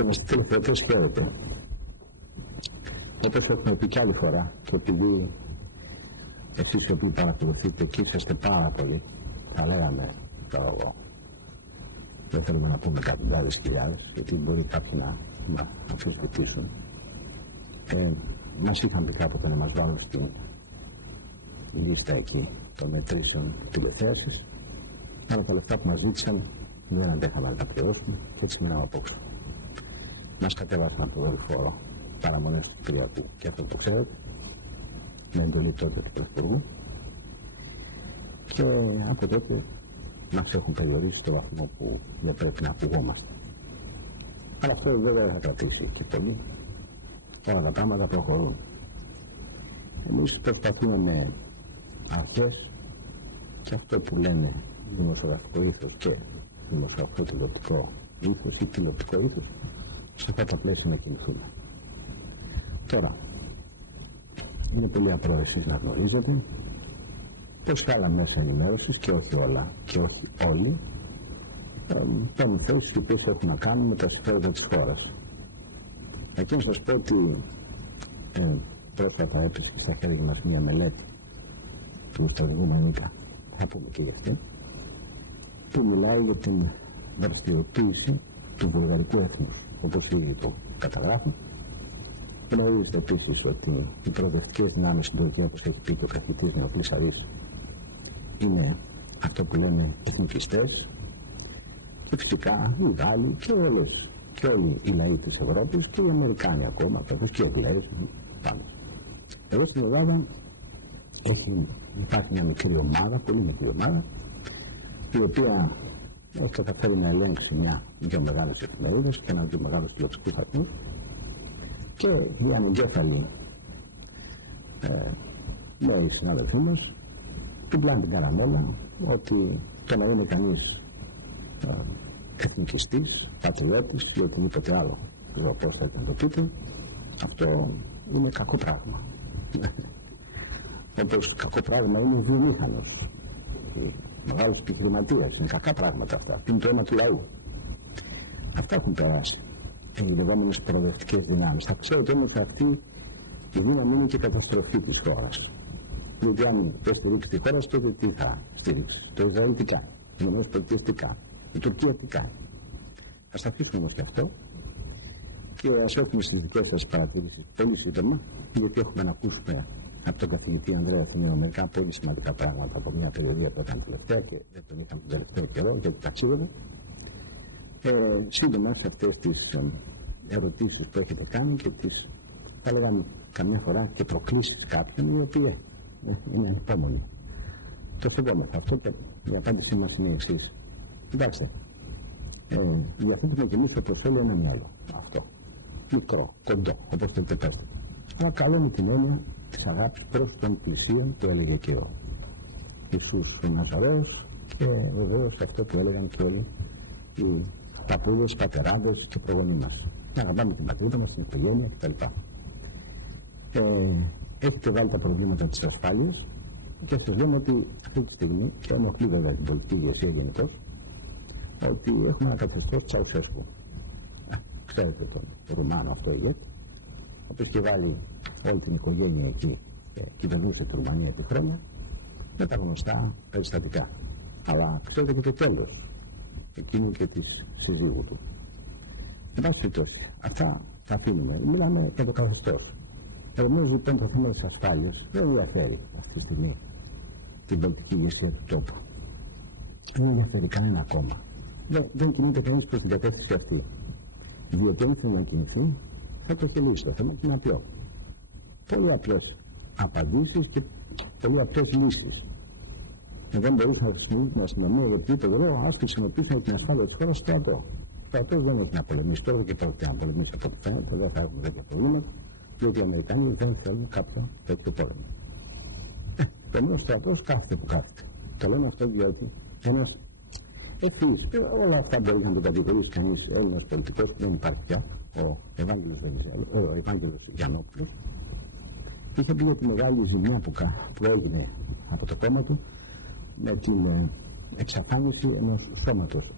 Είμαστε τηλεφωνητές, χαίρετε. Όπως έχουμε πει κι άλλη φορά, και επειδή εσείς οι οποίοι παρακολουθείτε και είσαστε πάρα πολλοί, θα λέγαμε, δεν θέλουμε να πούμε εκατοντάδες χιλιάδες, γιατί μπορεί κάποιοι να αμφισβητήσουν. Μας είχαν πει κάποτε να μας βάλουν στην λίστα εκεί των μετρήσεων τηλεθέασης, αλλά τα λεφτά που μας ζήτησαν δεν αντέχαμε να τα πληρώσουμε και έτσι μείναμε απόξω. Μας κατέβασαν από το δορυφόρο παραμονές του Κυριακού και αυτό το ξέρετε, με εντολή τότε του Πρωθυπουργού, και από τότε μας έχουν περιορίσει στο βαθμό που δεν πρέπει να ακουγόμαστε. Αλλά αυτό βέβαια δεν θα κρατήσει και πολύ. Όλα τα πράγματα προχωρούν. Εμείς προσπαθούμε με αρχές και αυτό που λένε δημοσιογραφικό ήθος και δημοσιογραφικό τηλεοπτικό ήθος ή τηλεοπτικό ήθος, σε αυτά τα πλαίσια να κινηθούμε. Τώρα, είναι πολύ απλό εσείς να γνωρίζετε πως και άλλα μέσα ενημέρωσης, και όχι όλα και όχι όλοι, παίρνουν θέσεις οι οποίες έχουν να κάνουν με τα συμφέροντα της χώρας. Εκεί να σας πω ότι πρόσφατα έπεσε στα χέρια μας μια μελέτη του στρατηγού Ανήκα, θα πούμε και για αυτή, που μιλάει για την δραστηριοποίηση του βουλγαρικού έθνους, όπως ήδη το καταγράφουν. Γνωρίζετε επίσης ότι οι προοδευτικές δυνάμεις στην Τουρκία, όπως έχει πει και ο καθηγητής Νεοφλής Αρής, είναι αυτό που λένε εθνικιστές, και φυσικά οι Γάλλοι και όλοι οι λαοί της Ευρώπης και οι Αμερικάνοι ακόμα, καθώς και οι Εγγλέζοι πάνω. Εδώ στην Ελλάδα υπάρχει μια μικρή ομάδα, πολύ μικρή ομάδα, η οποία έχει καταφέρει να ελέγξει δύο μεγάλες εφημερίδες και δύο μεγάλους τηλεοπτικούς σταθμούς, και οι ανεγκέφαλοι νέοι συνάδελφοί μας την πλάνη την καραμέλα ότι το να είναι κανείς εθνικιστής, πατριώτης ή οτιδήποτε άλλο, πώς θέλετε να το πείτε, αυτό είναι κακό πράγμα. Όπως κακό πράγμα είναι ο βιομήχανος, μεγάλος επιχειρηματίας, είναι κακά πράγματα αυτά. Αυτό είναι το αίμα του λαού. Αυτά έχουν περάσει οι λεγόμενες προοδευτικές δυνάμεις. Θα ξέρετε όμως αυτή η δύναμη είναι και η καταστροφή της χώρας. Δηλαδή, αν δεν στηρίξει τη χώρα, τότε τι θα στηρίξει? Το Ισραήλ τι κάνει? Οι ΗΠΑ τι κάνει? Η Τουρκία τι κάνει? Ας τα αφήσουμε όμως και αυτό και ας έχουμε στις δικές σας παρατηρήσεις πολύ σύντομα, γιατί έχουμε να ακούσουμε από τον καθηγητή Ανδρέα Αθηναίου μερικά πολύ σημαντικά πράγματα από μια περιοδία που έκανε τελευταία και δεν τον είχαμε τον τελευταίο καιρό, γιατί ταξίδευε. Σύντομα σε αυτές τις ερωτήσεις που έχετε κάνει και τις, θα λέγαμε καμιά φορά, και προκλήσεις κάποιων οι οποίοι είναι υπόμονοι. Το σεβόμεθα αυτό και η απάντησή μας είναι η εξής. Κοιτάξτε, για αυτό που με κινήσω προσφέρει ένα μυαλό. Αυτό. Μικρό, κοντό, όπως θέλετε πέρα. Αλλά καλό με την έννοια της αγάπης προς τον πλησίον, που έλεγε και ο Ιησούς ο Ναζαραίος, και βεβαίως αυτό που έλεγαν και όλοι οι παππούδες, πατεράδες και προγονείς μας. Να αγαπάμε την πατρίδα μας, την οικογένεια κτλ. Έχετε βάλει τα προβλήματα της ασφάλειας και σας λέμε ότι αυτή τη στιγμή, και ενοχλεί βέβαια την πολιτική ηγεσία γενικώς, ότι έχουμε ένα καθεστώς Τσαουσέσκου. Ξέρετε τον Ρουμάνο αυτό ηγέτη, ο οποίος και βάλει όλη την οικογένεια εκεί και κυβερνούσε τη Ρουμανία επί χρόνια, με τα γνωστά περιστατικά. Αλλά ξέρετε και το τέλος εκείνου και της συζύγου του. Εν πάση περιπτώσει, αυτά θα αφήνουμε. Μιλάμε για το καθεστώς. Επομένως λοιπόν το θέμα της ασφάλειας δεν ενδιαφέρει αυτή τη στιγμή την πολιτική ηγεσία του τόπου. Δεν ενδιαφέρει κανένα κόμμα. Δεν κινείται κανείς προς την κατεύθυνση αυτή. Διότι αν θέλει να κινηθεί, θα το θελήσει. Το θέμα είναι απλό. Πολύ απλές απαντήσεις και πολύ απλές λύσεις. Δεν μπορεί να χρησιμοποιήσει την αστυνομία γιατί είπε εδώ, ας χρησιμοποιήσουμε την ασφάλεια της χώρας στο ΑΤΟ. στρατός δεν έχει να πολεμήσει τώρα και πρόκειται να πολεμήσει από ό,τι φαίνεται, δεν θα έχουν τέτοια προβλήματα, διότι οι Αμερικάνοι δεν θέλουν κάποιο τέτοιο πόλεμο. Το νέο στρατός κάθεται που κάθεται. Το λέμε αυτό διότι ένας ευθύς, όλα αυτά μπορεί να το κατηγορήσει κανείς Έλληνας πολιτικός, δεν υπάρχει πια, ο Ευάγγελος Γιαννόπουλος, είχε πει για τη μεγάλη ζημιά που έγινε από το κόμμα του με την εξαφάνιση ενός σώματος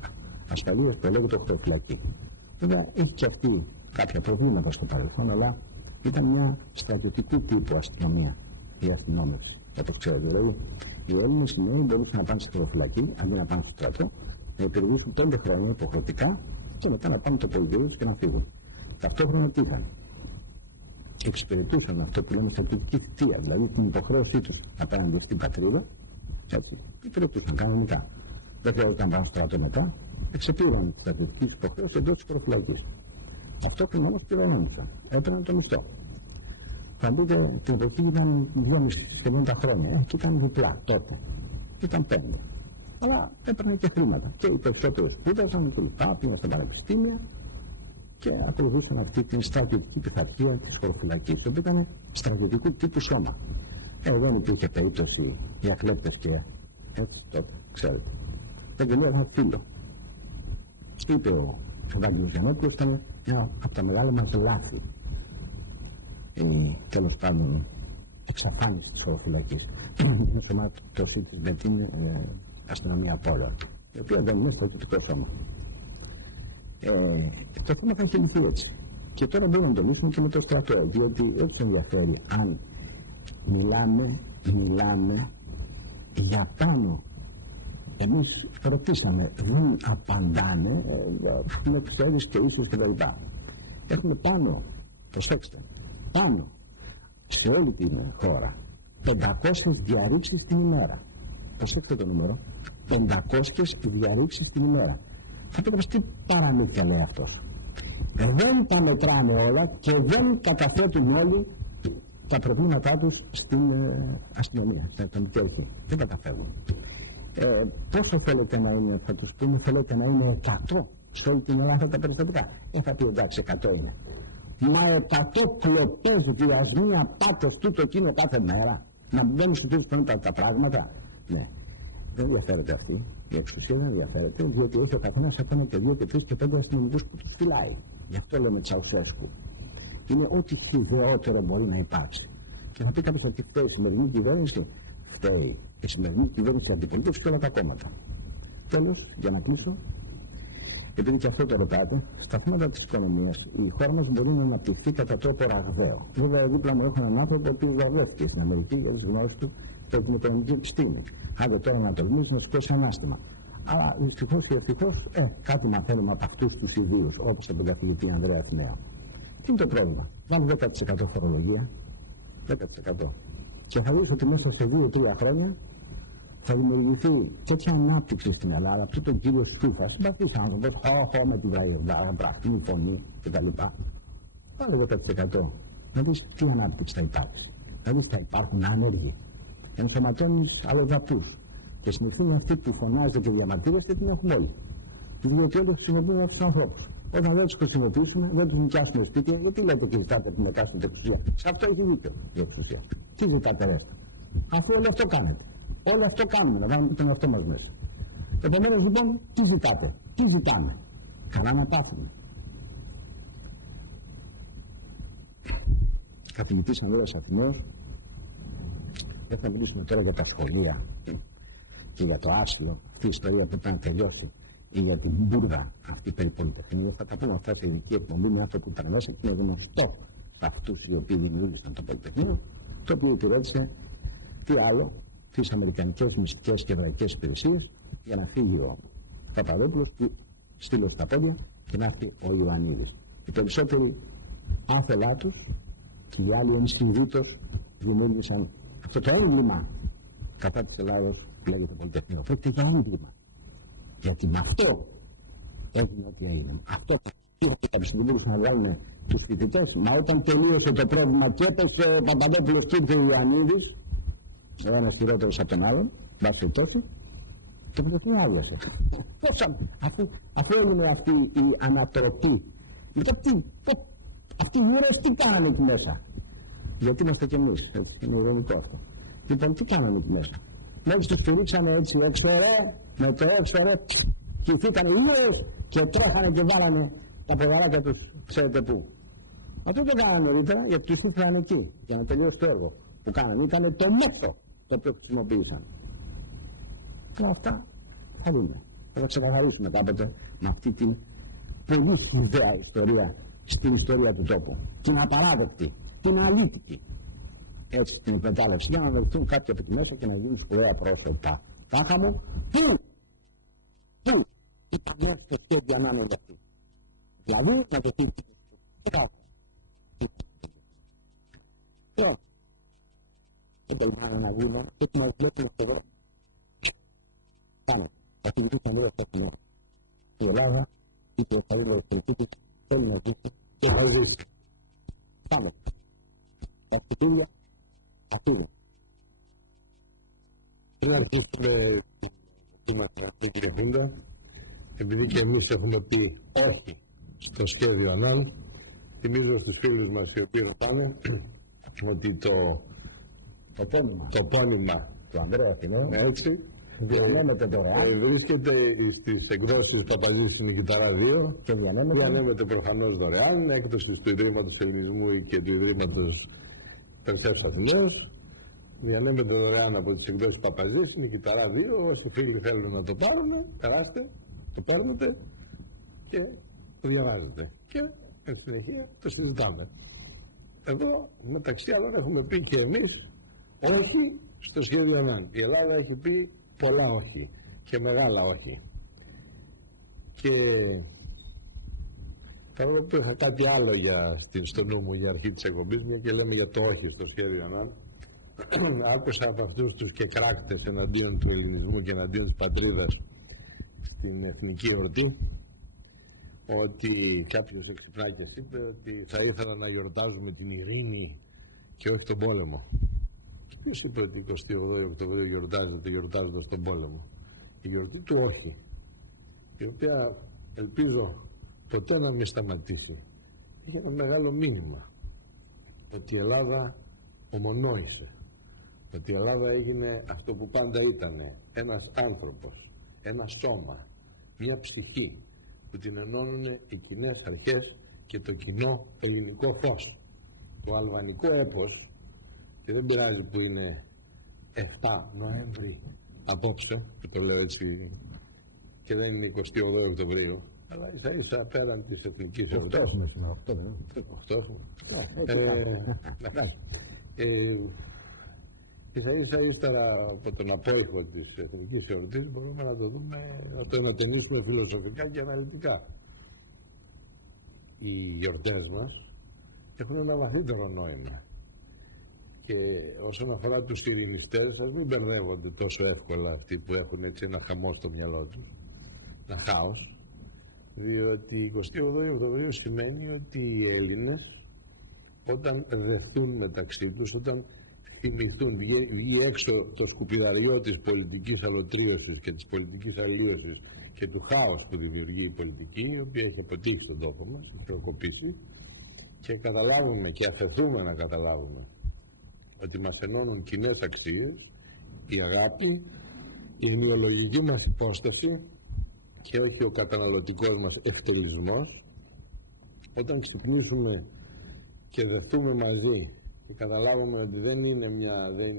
ασφαλείας που λέγεται χωροφυλακή. Βέβαια έχει και αυτή κάποια προβλήματα στο παρελθόν, αλλά ήταν μια στρατιωτικού τύπου αστυνομία η αστυνόμευση. Όπως ξέρετε, δηλαδή οι Έλληνες νέοι μπορούσαν να πάνε στη χωροφυλακή αντί να πάνε στο στρατό, να υπηρετήσουν 5 χρόνια υποχρεωτικά και μετά να πάνε το πολιτικό και να φύγουν. Ταυτόχρονα τι ήταν? Εξυπηρετούσαν αυτό που λέμε στρατιωτική θητεία, δηλαδή την υποχρέωσή τους απέναντι στην πατρίδα, έτσι, υπηρετούσαν κανονικά. Δεν χρειάζεται να πάνε στο στρατό μετά, εξεπήραν τη στρατιωτική υποχρέωση εντός της χωροφυλακής. Ταυτόχρονα όμως κυβερνούσαν, έπαιρναν το μισθό. Θα δείτε την εποχή ήταν 2,5 χρόνια, και ήταν διπλά τότε. Ήταν 5. Αλλά έπαιρναν και χρήματα. Και οι περισσότεροι σπούδασαν και λοιπά, πήγαν στα πανεπιστήμια και ακολουθούσαν αυτή την στρατιωτική πειθαρχία της χωροφυλακής, το οποίο ήταν στρατιωτικού τύπου σώμα. Δεν υπήρχε περίπτωση για κλέπτες και έτσι τότε, ξέρετε. Δεν και ένα φίλο. Είπε ο Ευάγγελος Γιαννόπουλος, ήταν ένα από τα μεγάλα μας λάθη. Τέλος πάντων, εξαφάνιση της χωροφυλακής. Είναι θεμάτωση της με την αστυνομία Πόλο, η οποία δεν είναι στρατιωτικό σώμα. Το θέμα θα κινηθεί έτσι. Και τώρα μπορούμε να το λύσουμε και με το στρατό, διότι έτσι ενδιαφέρει αν μιλάμε για πάνω. Εμείς ρωτήσαμε, δεν απαντάνε, έχουμε ξέρεις και ίσως και τα λοιπά. Έχουμε πάνω, προσέξτε, πάνω σε όλη την χώρα 500 διαρρήξεις την ημέρα. Προσέξτε το νούμερο, 500 διαρρήξεις την ημέρα. Θα πείτε τι παραμύθια λέει αυτός? Δεν τα μετράνε όλα και δεν καταθέτουν όλοι τα προβλήματά τους στην αστυνομία, στην αστυνομική αρχή. Δεν τα καταφέρουν. Πόσο θέλετε να είναι, θα τους πούμε, θέλετε να είναι 100 σε όλη την Ελλάδα τα περιστατικά? Θα πει εντάξει, 100 είναι. Μα 100 κλοπές, βιασμοί, απάτες, τούτο εκείνο κάθε μέρα, να μπαίνουν στους τίτλους τα πράγματα. Ναι, δεν ενδιαφέρεται αυτή. Η εξουσία δεν ενδιαφέρεται, διότι έχει ο καθένας ακόμα και 2 και 3 και 5 αστυνομικούς που τους φυλάει. Γι' αυτό λέμε Τσαουσέσκου. Είναι ό,τι χειδαιότερο μπορεί να υπάρξει. Και θα πει κάποιος ότι φταίει η σημερινή κυβέρνηση. Φταίει η σημερινή κυβέρνηση αντιπολίτευση και όλα τα κόμματα. Τέλος, για να κλείσω, επειδή και αυτό το ρωτάτε, στα θέματα της οικονομίας η χώρα μας μπορεί να αναπτυχθεί κατά τρόπο ραγδαίο. Βέβαια, δίπλα μου έχω έναν άνθρωπο που βραβεύτηκε στην Αμερική για τις γνώσεις του στην οικονομική επιστήμη. Άντε τώρα να τολμήσει να σου δώσει ανάστημα. Αλλά δυστυχώς και ευτυχώς, κάτι μαθαίνουμε από αυτούς τους ιδίους, όπως από τον καθηγητή Ανδρέα Αθηναίου. Τι είναι το πρόβλημα? Βάλουμε 10% φορολογία, 10%. Και θα δεις ότι μέσα σε 2-3 χρόνια θα δημιουργηθεί τέτοια ανάπτυξη στην Ελλάδα. Αυτό το κύριο Στούφα, συμπαθής άνθρωπος, με τη βραχή φωνή κτλ. Βάλε 10%. Να δεις τι ανάπτυξη θα υπάρξει. Να δεις θα υπάρχουν άνεργοι. Ενσωματώνεις αλλοδαπούς. Και συνεχίζουν αυτοί που φωνάζουν και διαμαρτύρονται την έχουμε όλοι. Διότι όντως χρησιμοποιούν αυτούς τους ανθρώπους. Όταν δεν τους χρησιμοποιήσουμε, δεν τους νοικιάσουμε σπίτια, γιατί λέτε και ζητάτε την εκάστοτε εξουσία? Σε αυτό έχει δίκιο η εξουσία. Τι ζητάτε ρε? Αφού όλο αυτό κάνετε. Όλο αυτό κάνουμε, να βάλουμε τον εαυτό μας μέσα. Επομένως λοιπόν, τι ζητάτε? Τι ζητάμε? Καλά να πάθουμε. Καθηγητής Ανδρεας Αθηναιος, δεν θα μιλήσουμε τώρα για τα σχολεία και για το άσυλο, αυτή η ιστορία που πρέπει να τελειώσει, ή για την μπουρδα αυτή περί πολυτεχνείου. Θα τα πούμε αυτά σε ειδική εκπομπή με αυτό που ήταν μέσα και είναι γνωστό σε αυτούς οι οποίοι δημιούργησαν το πολυτεχνείο, το οποίο υπηρέτησε τι άλλο, τις αμερικανικές μυστικές και εβραϊκές υπηρεσίες, για να φύγει ο Παπαδόπουλος, που στείλω στα πόδια, και να έρθει ο Ιωαννίδης. Οι περισσότεροι άθελά τους και οι άλλοι ενστινδύτως δημιούργησαν αυτό το έγκλημα κατά της Ελλάδος που λέγεται πολυτεχνείο. Πρόκειται για έγκλημα. Γιατί με αυτό έγινε ό,τι έγινε. Αυτό που δεν μπορούσαν να βγάλουν τους φοιτητές. Μα όταν τελείωσε το πρόβλημα και έπεσε ο Παπαδόπουλος και ήρθε ο Ιωαννίδης, ο ένας χειρότερος από τον άλλον, βάσει περιπτώσει, Και με το τι άδειασε. Αφού έγινε αυτή η ανατροπή, μετά αυτοί γύρω τι κάνανε εκεί μέσα. Γιατί είμαστε κι εμείς, έτσι, είναι ειρωνικό αυτό. Λοιπόν, τι κάνανε εκεί μέσα. Μόλις τους στηρίξανε έτσι έξω, με το έξω, κοιτήκανε γύρω και τρέχανε και βάλανε τα ποδαράκια τους, ξέρετε πού. Αυτό το κάνανε νωρίτερα, γιατί τους ήθελαν εκεί, για να τελειώσει το έργο που κάνανε. Ήταν το μέτρο το οποίο χρησιμοποίησαν. Αλλά αυτά θα δούμε. Θα τα ξεκαθαρίσουμε κάποτε με αυτή την πολύ σπουδαία ιστορία στην ιστορία του τόπου. Την απαράδεκτη, την αλήθικη. Έτσι την εκμετάλλευση. Για να δεχτούν κάποιοι από τη μέσα και να γίνουν σπουδαία πρόσωπα. Τάχα μου, πού ήταν μέσα στο σχέδιο να είναι αυτή. Δηλαδή να το δείξει. Δεν τολμάνε να βγουν και έτσι μας βλέπουν εδώ. Πάνω, θα φυγήσαν εδώ στα σημεία. Η Ελλάδα, είπε ο Χαρίλος Τελκίτης, θέλει να ζήσει και να ζήσει. Πάμε. Τα σκουπίδια, αφήνουν. Πριν αρχίσουμε τη μας κύριε Χούντα, επειδή και εμείς έχουμε πει όχι στο σχέδιο ΑΝΑΛ, θυμίζω στους φίλους μας οι οποίοι ρωτάνε ότι το πόνημα του Ανδρέα Αθηναίου έτσι διανέμεται δωρεάν. Βρίσκεται στις εκδόσεις Παπαζής στην Κιταρά 2 και διανέμεται προφανώς δωρεάν, έκδοση του Ιδρύματος Ελληνισμού και του Ιδρύματος Περσεύς Αθηναίου. Διανέμεται δωρεάν από τις εκδόσεις Παπαζής στην Κιταρά 2. Όσοι φίλοι θέλουν να το πάρουν, περάστε, το παίρνετε και το διαβάζετε. Και εν συνεχεία το συζητάμε. Εδώ μεταξύ άλλων έχουμε πει και εμείς όχι στο σχέδιο ΑΝΑΝ. Η Ελλάδα έχει πει πολλά όχι και μεγάλα όχι. Και παρόλο που είχα κάτι άλλο στο νου μου για αρχή της εκπομπής, μια και λέμε για το όχι στο σχέδιο ΑΝΑΝ, άκουσα από αυτούς τους και κράκτες εναντίον του ελληνισμού και εναντίον της πατρίδας στην εθνική εορτή, ότι κάποιος εξυπνάκιας είπε ότι θα ήθελα να γιορτάζουμε την ειρήνη και όχι τον πόλεμο. Και ποιος είπε ότι 28 Οκτωβρίου γιορτάζοντας τον πόλεμο? Η γιορτή του όχι, η οποία ελπίζω ποτέ να μην σταματήσει. Έχει ένα μεγάλο μήνυμα ότι η Ελλάδα ομονόησε, ότι η Ελλάδα έγινε αυτό που πάντα ήταν, ένας άνθρωπος, ένα σώμα, μια ψυχή που την ενώνουν οι κοινές αρχές και το κοινό ελληνικό φως. Το αλβανικό έπος, και δεν πειράζει που είναι 7 Νοέμβρη απόψε, που το λέω έτσι, και δεν είναι 28 Οκτωβρίου, αλλά ίσα ίσα πέραν της εθνικής εορτής. Ίσα ίσα ύστερα από τον απόϊχο της εθνικής εορτής μπορούμε να το δούμε, να το ανατενίσουμε φιλοσοφικά και αναλυτικά. Οι γιορτές μας έχουν ένα βαθύτερο νόημα. Και όσον αφορά τους ειρηνιστές, ας μην μπερδεύονται τόσο εύκολα αυτοί που έχουν έτσι ένα χαμό στο μυαλό τους, ένα χάος, διότι 28 Οκτωβρίου σημαίνει ότι οι Έλληνες όταν δεχτούν μεταξύ τους, όταν θυμηθούν, βγει έξω το σκουπιδαριό της πολιτικής αλωτρίωσης και της πολιτικής αλλίωσης και του χάους που δημιουργεί η πολιτική, η οποία έχει αποτύχει στον τόπο μας, έχει προκοπήσει, και καταλάβουμε και αφαιθούμε να καταλάβουμε ότι μας ενώνουν κοινές αξίες, η αγάπη, η ενοιολογική μας υπόσταση και όχι ο καταναλωτικός μας ευτελισμός. Όταν ξυπνήσουμε και δεχτούμε μαζί και καταλάβουμε ότι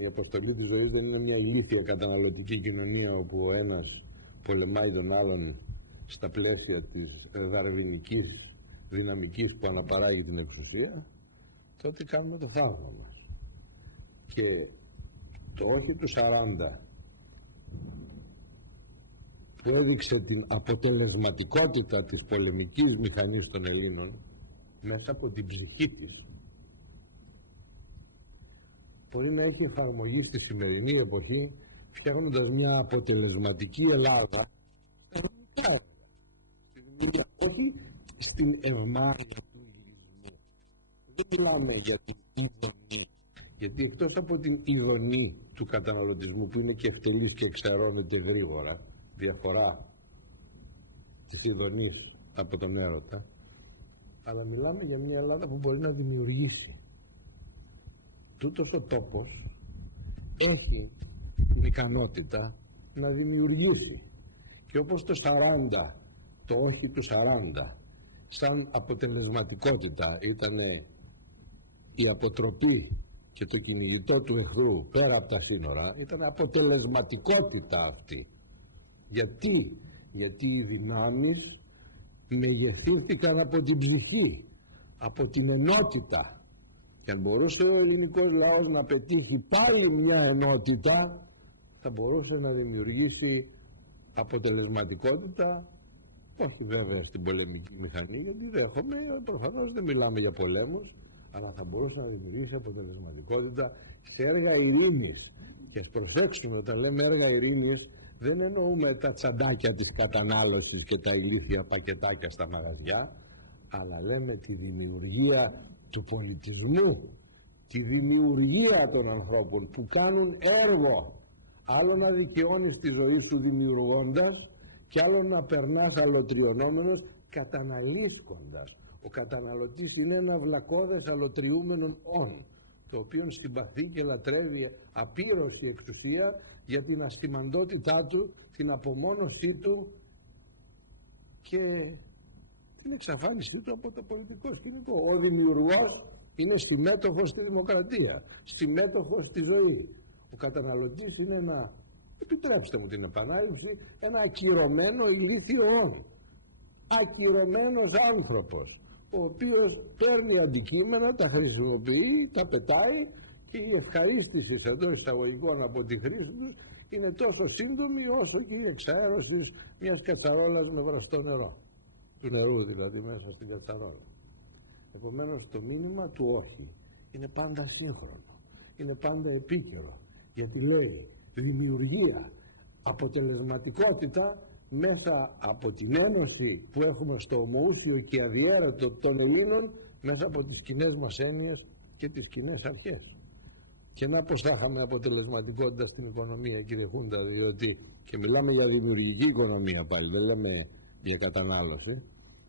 η αποστολή της ζωής δεν είναι μια ηλίθια καταναλωτική κοινωνία όπου ο ένας πολεμάει τον άλλον στα πλαίσια της δαρβινικής δυναμικής που αναπαράγει την εξουσία, τότε κάνουμε το θαύμα μας. Και το όχι του 40 που έδειξε την αποτελεσματικότητα της πολεμικής μηχανής των Ελλήνων μέσα από την ψυχή της, μπορεί να έχει εφαρμογή στη σημερινή εποχή, φτιάχνοντας μια αποτελεσματική Ελλάδα, όχι στην ευμάρεια του ειρηνισμού. Δεν μιλάμε για την ειδονή, γιατί εκτός από την ειδονή του καταναλωτισμού που είναι και ευτελής και εξαρρώνεται γρήγορα, διαφορά της ειδονής από τον έρωτα, αλλά μιλάμε για μια Ελλάδα που μπορεί να δημιουργήσει. Τούτος ο τόπος έχει την ικανότητα να δημιουργήσει, και όπως το 40, το όχι του 40, σαν αποτελεσματικότητα ήταν η αποτροπή και το κυνηγητό του εχθρού πέρα από τα σύνορα, ήταν αποτελεσματικότητα αυτή. Γιατί οι δυνάμεις μεγεθύνθηκαν από την ψυχή, από την ενότητα. Και αν μπορούσε ο ελληνικός λαός να πετύχει πάλι μια ενότητα, θα μπορούσε να δημιουργήσει αποτελεσματικότητα, όχι βέβαια στην πολεμική μηχανή, γιατί δέχομαι, προφανώς δεν μιλάμε για πολέμους, αλλά θα μπορούσε να δημιουργήσει αποτελεσματικότητα σε έργα ειρήνης. Και ας προσέξουμε, όταν λέμε έργα ειρήνης, δεν εννοούμε τα τσαντάκια της κατανάλωσης και τα ηλίθια πακετάκια στα μαγαζιά, αλλά λέμε τη δημιουργία του πολιτισμού, τη δημιουργία των ανθρώπων που κάνουν έργο. Άλλο να δικαιώνεις τη ζωή σου δημιουργώντας, και άλλο να περνάς αλωτριωνόμενος καταναλύσκοντας. Ο καταναλωτής είναι ένα βλακώδες αλωτριούμενον όν, το οποίο συμπαθεί και λατρεύει απείρωση εξουσία για την αστιμαντότητά του, την απομόνωσή του και την εξαφάνισή του από το πολιτικό σκηνικό. Ο δημιουργός είναι στιμέτοχος στη δημοκρατία, στιμέτοχος στη ζωή. Ο καταναλωτής είναι ένα, επιτρέψτε μου την επανάληψη, ένα ακυρωμένο ηλίθιο όν. Ακυρωμένος άνθρωπος, ο οποίος παίρνει αντικείμενα, τα χρησιμοποιεί, τα πετάει, και η ευχαρίστηση εντός εισαγωγικών από τη χρήση τους είναι τόσο σύντομη όσο και η εξαέρωση μιας κατσαρόλας με βραστό νερό. Του νερού δηλαδή μέσα στην κατσαρόλα. Επομένως το μήνυμα του όχι είναι πάντα σύγχρονο, είναι πάντα επίκαιρο, γιατί λέει δημιουργία, αποτελεσματικότητα μέσα από την ένωση που έχουμε στο ομοούσιο και αδιέρετο των Ελλήνων, μέσα από τις κοινές μας έννοιες και τις κοινές αρχές. Και να πως θα είχαμε αποτελεσματικότητα στην οικονομία, κύριε Χούντα, διότι και μιλάμε για δημιουργική οικονομία πάλι, δεν λέμε για κατανάλωση,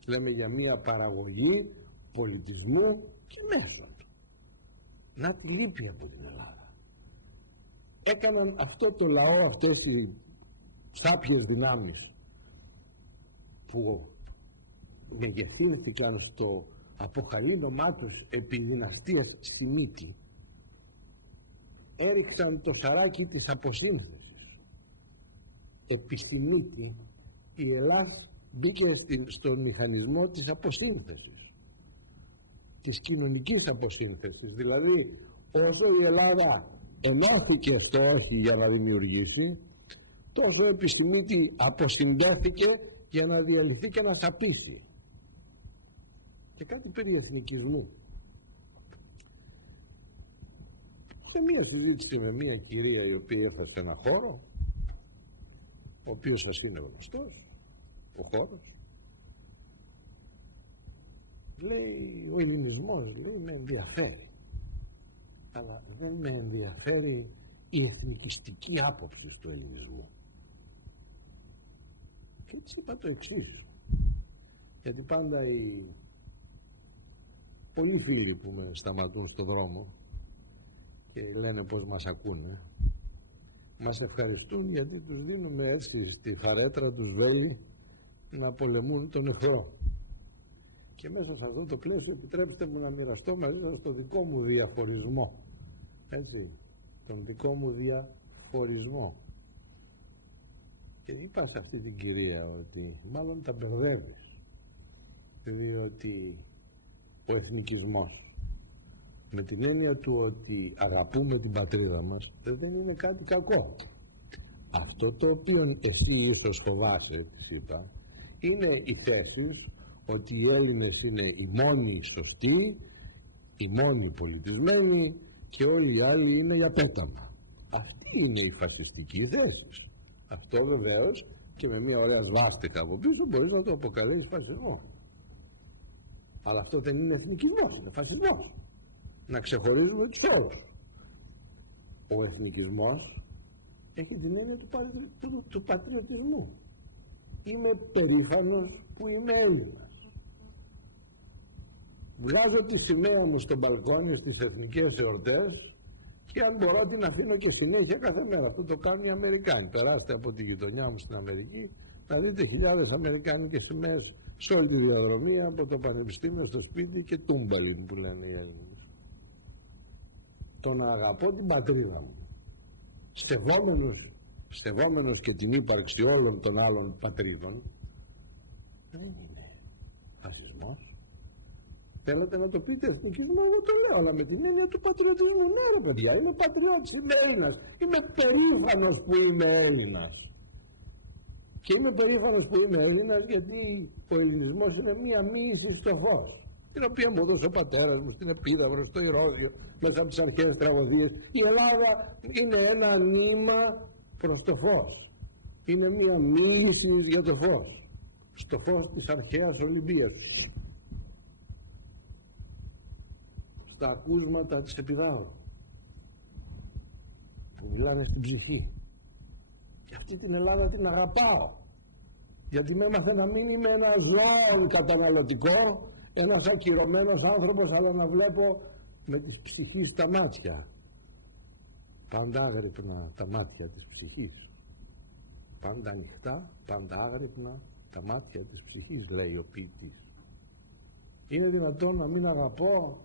λέμε για μια παραγωγή πολιτισμού και μέσων. Να τη λείπει από την Ελλάδα. Έκαναν αυτό το λαό, αυτές οι σάπιες δυνάμεις που μεγεθύνθηκαν στο αποχαλήνωμά τους επί δυναστείας στη μύτη, έριξαν το σαράκι της αποσύνθεσης. Επί στη μύτη η Ελλάδα μπήκε στον μηχανισμό της αποσύνθεσης, της κοινωνικής αποσύνθεσης. Δηλαδή όσο η Ελλάδα ενώθηκε στο όχι για να δημιουργήσει, τόσο επί στη μύτη αποσυνδέθηκε για να διαλυθεί και να σαπίσει. Και κάτι περί εθνικισμού. Σε μία συζήτηση με μία κυρία η οποία έφτασε ένα χώρο, ο οποίος σας είναι γνωστός, ο χώρος, λέει ο ελληνισμός, λέει, με ενδιαφέρει, αλλά δεν με ενδιαφέρει η εθνικιστική άποψη του ελληνισμού. Και έτσι είπα το εξής, γιατί πάντα οι πολλοί φίλοι που με σταματούν στο δρόμο και λένε πως μας ακούνε, μας ευχαριστούν γιατί τους δίνουμε έτσι στη φαρέτρα τους βέλη να πολεμούν τον εχθρό. Και μέσα σε αυτό το πλαίσιο επιτρέψτε μου να μοιραστώ μαζί σας το δικό μου διαφορισμό, έτσι, τον δικό μου διαφορισμό. Και είπα σε αυτή την κυρία ότι μάλλον τα μπερδεύει, διότι ο εθνικισμός με την έννοια του ότι αγαπούμε την πατρίδα μας δεν είναι κάτι κακό. Αυτό το οποίο εσύ ίσως φοβάσαι, της είπα, είναι οι θέσεις ότι οι Έλληνες είναι οι μόνοι σωστοί, οι μόνοι πολιτισμένοι και όλοι οι άλλοι είναι για πέταμα. Αυτή είναι η φασιστική θέση. Αυτό βεβαίως και με μια ωραία σβάστηκα από πίσω μπορείς να το αποκαλέσεις φασισμό. Αλλά αυτό δεν είναι εθνικισμός, είναι φασισμός. Να ξεχωρίζουμε τους όρους. Ο εθνικισμός έχει την έννοια του πατριωτισμού. είμαι περήφανος που είμαι Έλληνας. Βγάζω τη σημαία μου στο μπαλκόνι στις εθνικές εορτές και αν μπορώ την αφήνω και συνέχεια κάθε μέρα. Αυτό το κάνουν οι Αμερικάνοι. Περάστε από τη γειτονιά μου στην Αμερική, να δείτε χιλιάδες αμερικάνικες σημαίες σε όλη τη διαδρομή, από το πανεπιστήμιο στο σπίτι και τούμπαλιν που λένε οι Έλληνες. Το να αγαπώ την πατρίδα μου, στεβόμενος και την ύπαρξη όλων των άλλων πατρίδων, δεν είναι φασισμός. Θέλετε να το πείτε εθνικισμό, εγώ το λέω, αλλά με την έννοια του πατριωτισμού. Ναι ρε παιδιά, είμαι πατριώτης, είμαι Έλληνας, είμαι περήφανος που είμαι Έλληνας. Και είμαι περήφανος που είμαι Έλληνας γιατί ο ελληνισμός είναι μία μοίηση στο φως, την οποία μου έδωσε ο πατέρας μου στην Επίδαυρο, στο Ηρώδιο, μέσα από τις αρχαίες τραγωδίες. Η Ελλάδα είναι ένα νήμα προς το φως. Είναι μία μοίηση για το φως, στο φως της αρχαίας Ολυμπίας, στα ακούσματα της Επιδαύρου που μιλάνε στην ψυχή. Και αυτή την Ελλάδα την αγαπάω, γιατί με έμαθε να μην είμαι ένα ζώο καταναλωτικό, ένας ακυρωμένος άνθρωπος, αλλά να βλέπω με τις ψυχής τα μάτια, πάντα άγρυπνα τα μάτια της ψυχής, πάντα ανοιχτά, πάντα άγρυπνα τα μάτια της ψυχής, λέει ο ποιητής. Είναι δυνατόν να μην αγαπώ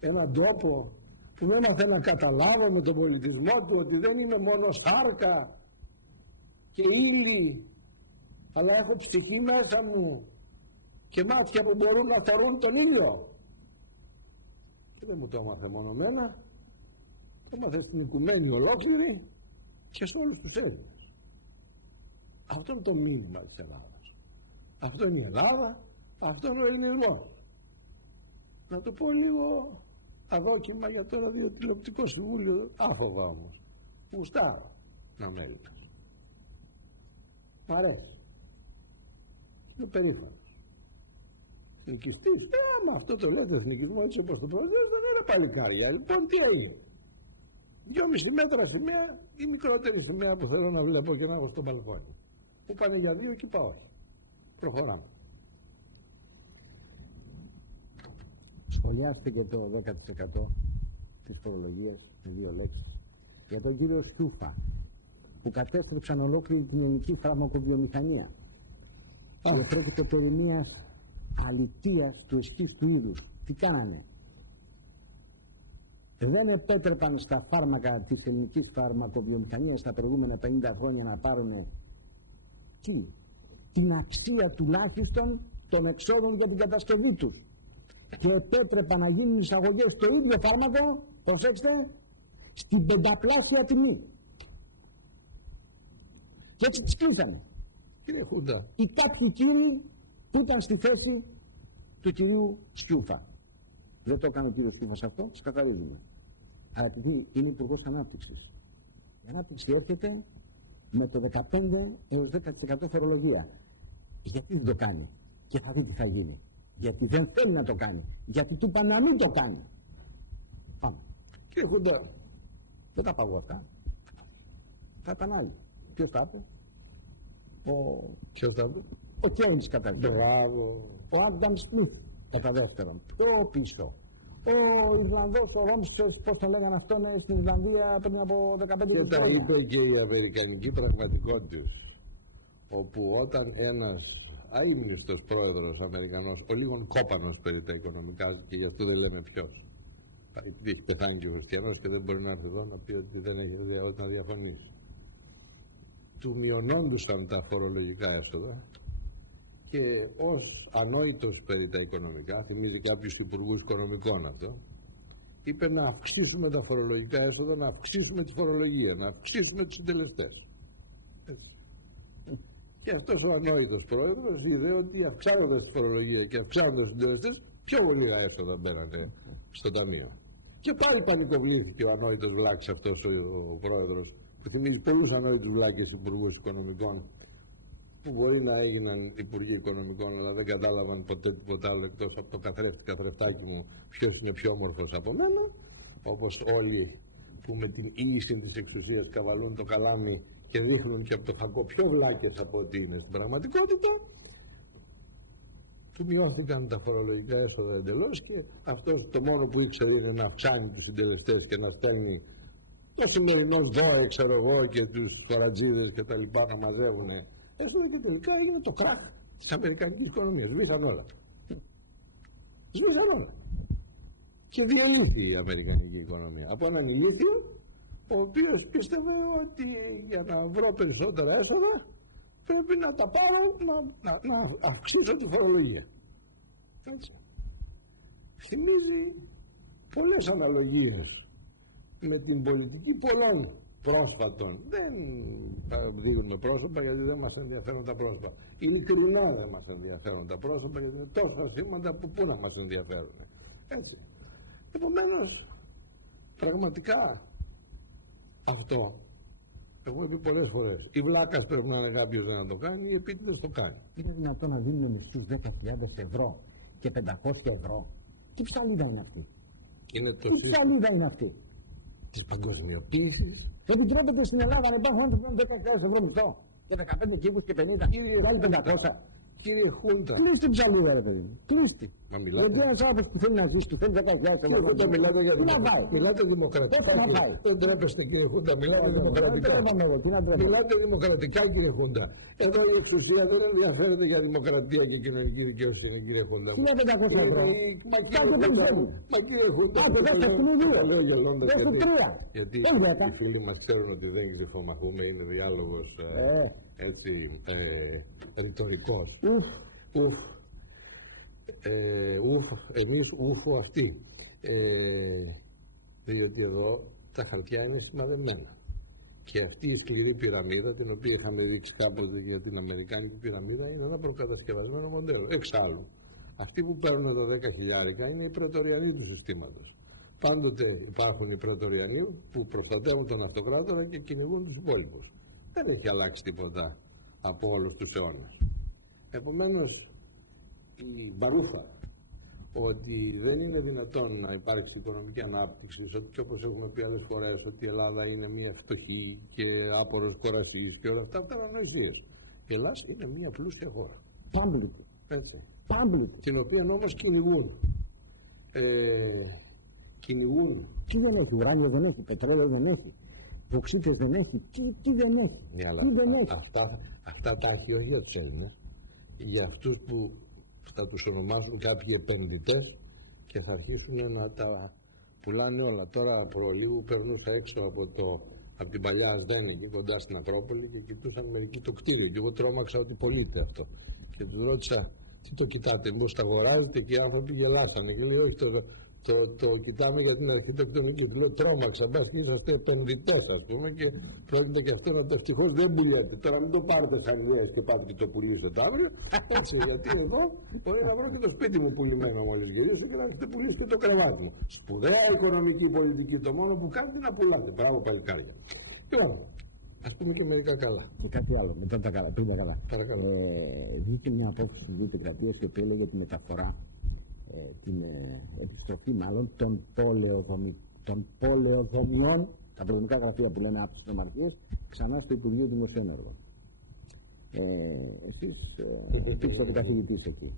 έναν τόπο που με έμαθε να καταλάβω με τον πολιτισμό του ότι δεν είμαι μόνο σάρκα και ύλη, αλλά έχω ψυχή μέσα μου και μάτια που μπορούν να θωρούν τον ήλιο? Και δεν μου το έμαθε μόνο εμένα, το έμαθε στην οικουμένη ολόκληρη και σε όλους τους Έλληνες. Αυτό είναι το μήνυμα της Ελλάδας. Αυτό είναι η Ελλάδα, αυτό είναι ο ελληνισμός. Να το πω λίγο αδόκιμα για το ραδιοτηλεοπτικό συμβούλιο, άφοβα όμως. Γουστάρω να με έρθει. Μ' αρέσει. Είναι περήφανος. Εθνικιστής, άμα αυτό το λέτε εθνικισμό έτσι όπως το προωθείτε, δεν είναι παλικάρια. Λοιπόν, τι έγινε? 2,5 μέτρα σημαία ή μικρότερη σημαία που θέλω να βλέπω και να έχω στο μπαλκόνι. Που πάνε για 2 και πάω. Προχωράμε. Σχολιάστηκε το 10% της φορολογίας με 2 λέξεις για τον κύριο Σούφα που κατέστρεψαν ολόκληρη την ελληνική φαρμακοβιομηχανία. Και πρόκειται περί μιας αλητείας του εσχής του είδους. Τι κάνανε? Δεν επέτρεπαν στα φάρμακα της ελληνικής φαρμακοβιομηχανίας τα προηγούμενα 50 χρόνια να πάρουν την αξία τουλάχιστον των εξόδων για την κατασκευή τους. Και επέτρεπαν να γίνουν εισαγωγές στο ίδιο φάρμακο, προσέξτε, στην 5πλάσια τιμή. Και έτσι τις κλείσανε. Κύριε Χούντα, Οι κάποιοι κύριοι που ήταν στη θέση του κυρίου Σκιούφα. Δεν το έκανε ο κύριος Σκιούφας αυτό, ξεκαθαρίζουμε. Αλλά επειδή είναι υπουργός ανάπτυξης. Η ανάπτυξη έρχεται με το 15 έως 10% φορολογία. Γιατί δεν το κάνει? Και θα δει τι θα γίνει. Γιατί δεν θέλει να το κάνει. Γιατί του είπα να μην το κάνει. Πάμε. κύριε Χούντα, Δεν τα πάω εγώ αυτά. Θα ήταν άλλοι. Ποιος θα είπε? ποιος θα πει? Ο Κέινς κατά δεύτερον. Μπράβο. Ο Άνταμ Σμιθ κατά δεύτερον. Πιο πίσω. Ο Ιρλανδός, ο Ρόμστος, πώς το λέγανε αυτό, στην Ιρλανδία πριν από 15 Και τα χρόνια. είπε και η αμερικανική πραγματικότητα. Όπου όταν ένας αείμνηστος πρόεδρος Αμερικανός, ο λίγων κόπανος περί τα οικονομικά, και γι' αυτό δεν λέμε ποιος, έχει πεθάνει και ο χριστιανός και δεν μπορεί να έρθει εδώ να πει ότι δεν έχει να διαφωνήσει, του μειωνόντουσαν τα φορολογικά έσοδα και ως ανόητος περί τα οικονομικά, θυμίζει κάποιους υπουργούς οικονομικών αυτό, είπε να αυξήσουμε τα φορολογικά έσοδα, να αυξήσουμε τη φορολογία, να αυξήσουμε τους συντελεστές. Και αυτός ο ανόητος πρόεδρος είδε ότι αυξάνοντας τη φορολογία και αυξάνοντας τους συντελεστές, πιο πολύ έσοδα μπαίνανε στο ταμείο. Και πάλι πανικοβλήθηκε ο ανόητος βλάκης αυτός ο πρόεδρος, που θυμίζει πολλούς ανόητους βλάκες υπουργούς οικονομικών, που μπορεί να έγιναν υπουργοί οικονομικών, αλλά δεν κατάλαβαν ποτέ τίποτα άλλο εκτός από το καθρεφτάκι μου ποιος είναι πιο όμορφος από μένα, όπως όλοι που με την ίση της εξουσίας καβαλούν το καλάμι και δείχνουν και από το φακό πιο βλάκες από ό,τι είναι στην πραγματικότητα, του μειώθηκαν τα φορολογικά έσοδα εντελώς και αυτό το μόνο που ήξερε είναι να αυξάνει τους συντελεστές και να στέλνει το σημερινό ΔΟΕ, ξέρω εγώ, και τους φορατζίδες και τα λοιπά να μαζεύουν έσοδα και τελικά έγινε το κράχ της αμερικανικής οικονομίας. Σβήσαν όλα. Σβήσαν όλα. Και διαλύθη η αμερικανική οικονομία από έναν ηλίθιο, ο οποίος πίστευε ότι για να βρω περισσότερα έσοδα πρέπει να τα πάρω, να αυξήσω τη φορολογία. Έτσι. Θυμίζει πολλές αναλογίες με την πολιτική πολλών πρόσφατων. Δεν δείχνουμε πρόσωπα γιατί δεν μας ενδιαφέρουν τα πρόσωπα. Ειλικρινά δεν μας ενδιαφέρουν τα πρόσωπα γιατί είναι τόσα σήματα που πού να μας ενδιαφέρουν. Έτσι. Επομένως, πραγματικά αυτό εγώ έχω πει πολλές φορές. Η βλάκας πρέπει να είναι κάποιος να το κάνει, η επίτηδες το κάνει. Είναι δυνατόν να δίνουμε μισθούς 10.000 ευρώ και 500 ευρώ? Τι ψαλίδα είναι αυτή? Τι ψαλίδα είναι αυτή? Της παγκοσμιοποίησης. Επιτρέπεται στην Ελλάδα να υπάρχουν άνθρωποι με 10.000 ευρώ μισθό και 15 κύβους και 50 και άλλοι 500. Κύριε Χούντα. Κλείστη την ψαλίδα, ρε παιδί μου. Κλείστη. Μα μιλάτε. Γιατί ένας άνθρωπος που θέλει να ζήσει, του θέλει 10.000 ευρώ. Δεν μιλάτε για δημοκρατία. Μιλάτε δημοκρατικά. Πότε να πάει? Δεν τρέπεστε, κύριε Χούντα. Μιλάτε δημοκρατικά. Μιλάτε δημοκρατικά, κύριε Χούντα. Εδώ η εξουσία δεν ενδιαφέρεται για δημοκρατία και κοινωνική δικαιοσύνη, κύριε Χούντα. Τι είναι 500 ευρώ? Μα κύριε Χούντα. Δεν σε γιατί οι φίλοι μας ξέρουν ότι δεν κρυφομαθούμε, είναι διάλογος έτσι ρητορικός. Εμείς ούφου αυτοί. Διότι εδώ τα χαρτιά είναι σημαδεμένα. Και αυτή η σκληρή πυραμίδα, την οποία είχαμε δείξει κάποτε για την αμερικάνικη πυραμίδα, είναι ένα προκατασκευασμένο μοντέλο. Εξάλλου, αυτοί που παίρνουν τα 10.000 είναι οι πρωτοριανοί του συστήματος. Πάντοτε υπάρχουν οι πρωτοριανοί που προστατεύουν τον αυτοκράτορα και κυνηγούν τους υπόλοιπους. Δεν έχει αλλάξει τίποτα από όλους τους αιώνες. Επομένως, η μπαρούφα ότι δεν είναι δυνατόν να υπάρξει οικονομική ανάπτυξη, και όπως έχουμε πει άλλες φορές, ότι η Ελλάδα είναι μια φτωχή και άπορος κορασής και όλα αυτά είναι ανοησίες. Η Ελλάδα είναι μια πλούσια χώρα. Πάμπλητη. Έτσι. Πάμπλητη. Την οποία όμως κυνηγούν. Κυνηγούν. Τι δεν έχει, ουράνιο δεν έχει, πετρέλαιο δεν έχει, βοξίτες δεν έχει, τι δεν έχει. Τι δεν έχει. Αυτά τα έχει όχι για τους Έλληνες, για αυτούς που θα τους ονομάσουν κάποιοι επενδυτές και θα αρχίσουν να τα πουλάνε όλα. Τώρα προλίγου περνούσα έξω από την παλιά Ασδένη, εκεί κοντά στην Ακρόπολη, και κοιτούσαν μερικοί το κτίριο και εγώ τρόμαξα ότι πωλείται αυτό. Και τους ρώτησα, τι το κοιτάτε, μήπως τα αγοράζετε? Και οι άνθρωποι γελάσανε και λέει, όχι, το κοιτάμε για την αρχιτεκτονική. Του λέω, τρόμαξα, μπας είσαστε επενδυτές, ας πούμε, και πρόκειται και αυτό να το ευτυχώς δεν πουλιέται. Τώρα μην το πάρετε σαν ιδέα και πάτε και το πουλήσετε αύριο. Έτσι, γιατί εδώ μπορεί να βρω και το σπίτι μου πουλημένο μόλις γυρίσω και να έχετε πουλήσει και το κρεβάτι μου. Σπουδαία οικονομική πολιτική, το μόνο που κάνετε είναι να πουλάτε. Μπράβο, παλικάρια. Λοιπόν, ας πούμε και μερικά καλά. Και κάτι άλλο, μετά τα καλά. Πριν τα καλά. Βγήκε μια απόφαση του Δικαιωματίας και έλεγε για τη μεταφορά, την επιστροφή μάλλον των πολεοδομιών, τα προεδρικά γραφεία που λένε από τις νομαρχίες, ξανά στο Υπουργείο Δημοσίων Έργων. Εσείς είστε καθηγητής εκεί.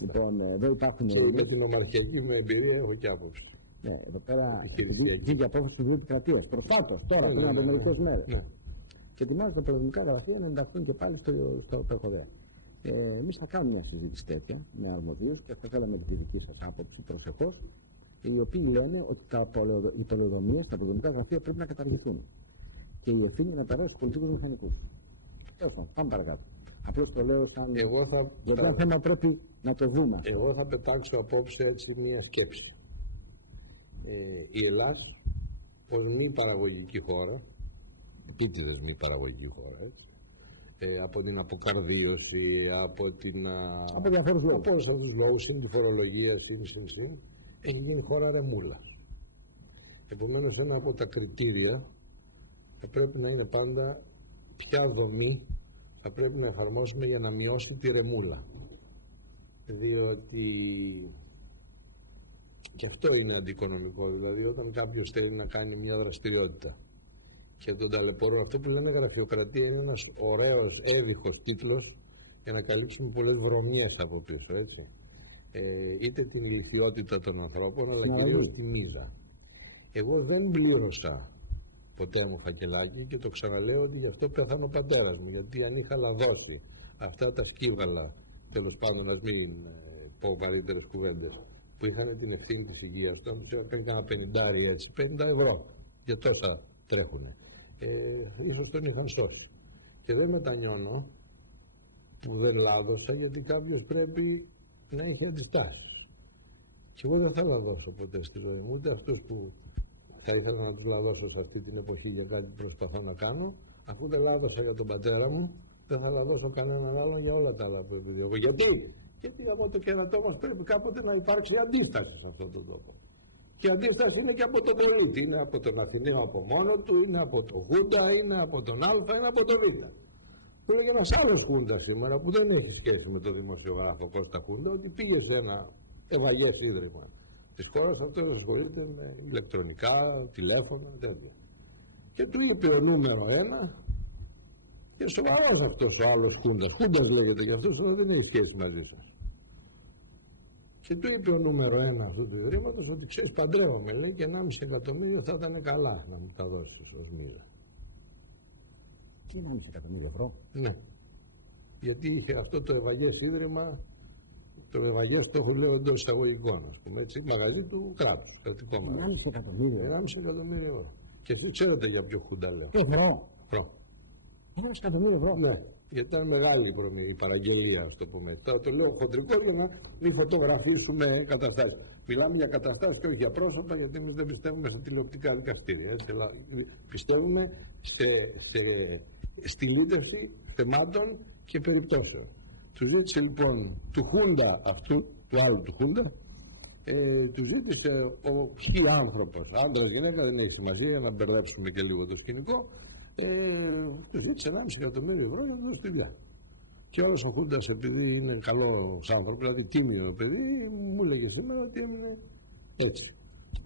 Λοιπόν, εδώ υπάρχουν. Με την νομαρχιακή με εμπειρία έχω και άποψη. Ναι, εδώ πέρα βγήκε απόφαση του Δικαιωματίας προσφάτως, τώρα πριν από μερικές μέρες. Και ετοιμάζουν τα προεδρικά γραφεία να ενταχθούν και πάλι στο ΠΕΧΟΔΕ. Εμείς θα κάνουμε μια συζήτηση τέτοια με αρμοδίους και θα θέλαμε τη δική σας άποψη προσεχώς, οι οποίοι λένε ότι οι πολεοδομίες, τα προεδρικά γραφεία πρέπει να καταργηθούν και η ευθύνη να περάσει στους πολιτικούς μηχανικούς. Πάμε παρακάτω. Απλώς το λέω σαν γιατί ένα θέμα πρέπει να το δούμε. Εγώ θα πετάξω απόψε έτσι μια σκέψη. Η Ελλάδα ως μη παραγωγική χώρα, επίτηδες μη παραγωγική χώρα, από την αποκαρδίωση, από όλους αυτούς τους λόγους, είναι τη φορολογία, έχει γίνει χώρα ρεμούλας. Επομένως, ένα από τα κριτήρια θα πρέπει να είναι πάντα ποια δομή θα πρέπει να εφαρμόσουμε για να μειώσει τη ρεμούλα. Διότι και αυτό είναι αντιοικονομικό, δηλαδή όταν κάποιος θέλει να κάνει μια δραστηριότητα και τον ταλαιπωρούν. Αυτό που λένε γραφειοκρατία είναι ένας ωραίος, έβυχος τίτλος για να καλύψουμε πολλές βρωμιές από πίσω, έτσι. Είτε την ηλικιότητα των ανθρώπων, αλλά κυρίως τη μίζα. Εγώ δεν πλήρωσα ποτέ μου φακελάκι και το ξαναλέω ότι γι' αυτό πέθανε ο πατέρας μου. Γιατί αν είχα λαδώσει αυτά τα σκύβαλα, τέλος πάντων, ας μην πω βαρύτερες κουβέντες, που είχαν την ευθύνη της υγείας του, έκανα 50 έτσι, 50 ευρώ για τόσα τρέχουνε. Ίσως τον είχαν σώσει. Και δεν μετανιώνω που δεν λάδωσα, γιατί κάποιος πρέπει να έχει αντιστάσεις. Και εγώ δεν θα λαδώσω ποτέ στη ζωή μου, ούτε αυτούς που θα ήθελα να τους λαδώσω σε αυτή την εποχή για κάτι που προσπαθώ να κάνω. Αφού δεν λάδωσα για τον πατέρα μου, δεν θα λαδώσω κανέναν άλλον για όλα τα άλλα που επιδιώκω. Γιατί από το κερατό μας πρέπει κάποτε να υπάρξει αντίσταση σε αυτόν τον τόπο. Και η αντίσταση είναι και από τον πολίτη. Είναι από τον Αθηναίο από μόνο του, είναι από τον Χούντα, είναι από τον Α, είναι από τον Β. Που λέγει ένας άλλος Χούντα σήμερα που δεν έχει σχέση με τον δημοσιογράφο Κώστα Χούντα, ότι πήγε σε ένα ευαγές ίδρυμα της χώρας, αυτό ασχολείται με ηλεκτρονικά, τηλέφωνα, τέτοια. Και του είπε ο νούμερο 1, και σοβαρός αυτός ο άλλος Χούντας. Χούντας λέγεται και αυτός, αλλά δεν έχει σχέση μαζί σας. Και του είπε ο νούμερο 1 αυτού του ιδρύματος ότι ξέρεις, παντρεύομαι, λέει, και 1,5 εκατομμύριο θα ήταν καλά να μου τα δώσεις ως μοίρα. Τι 1,5 εκατομμύριο ευρώ? Ναι. Γιατί είχε αυτό το ευαγές ίδρυμα, το ευαγές το έχω λέω εντός εισαγωγικών, ας πούμε, έτσι, μαγαζί του κράτους, κρατικό μαγαζί. 1,5 εκατομμύριο. 1,5 εκατομμύριο ευρώ. Και εσείς ξέρετε για ποιο Χούντα λέω. Ευρώ. 1,5 εκατομμύριο ευρώ. Ναι. Γιατί ήταν μεγάλη η παραγγελία, ας το πούμε. Τώρα το λέω χοντρικό για να μην φωτογραφίσουμε καταστάσεις. Μιλάμε για καταστάσεις και όχι για πρόσωπα, γιατί δεν πιστεύουμε στα τηλεοπτικά δικαστήρια. Έτσι. Πιστεύουμε στη λύτευση θεμάτων και περιπτώσεων. Του ζήτησε λοιπόν του Χούντα αυτού, του άλλου του Χούντα, του ζήτησε ο χι άνθρωπος, άντρας, γυναίκα, δεν έχει σημασία για να μπερδέψουμε και λίγο το σκηνικό. Του ζήτησε 1,5 εκατομμύριο ευρώ για να δώσει τη δουλειά. Και όλος ο Χούντας, επειδή είναι καλός άνθρωπος, δηλαδή τίμιο παιδί, μου έλεγε σήμερα ότι έμεινε έτσι.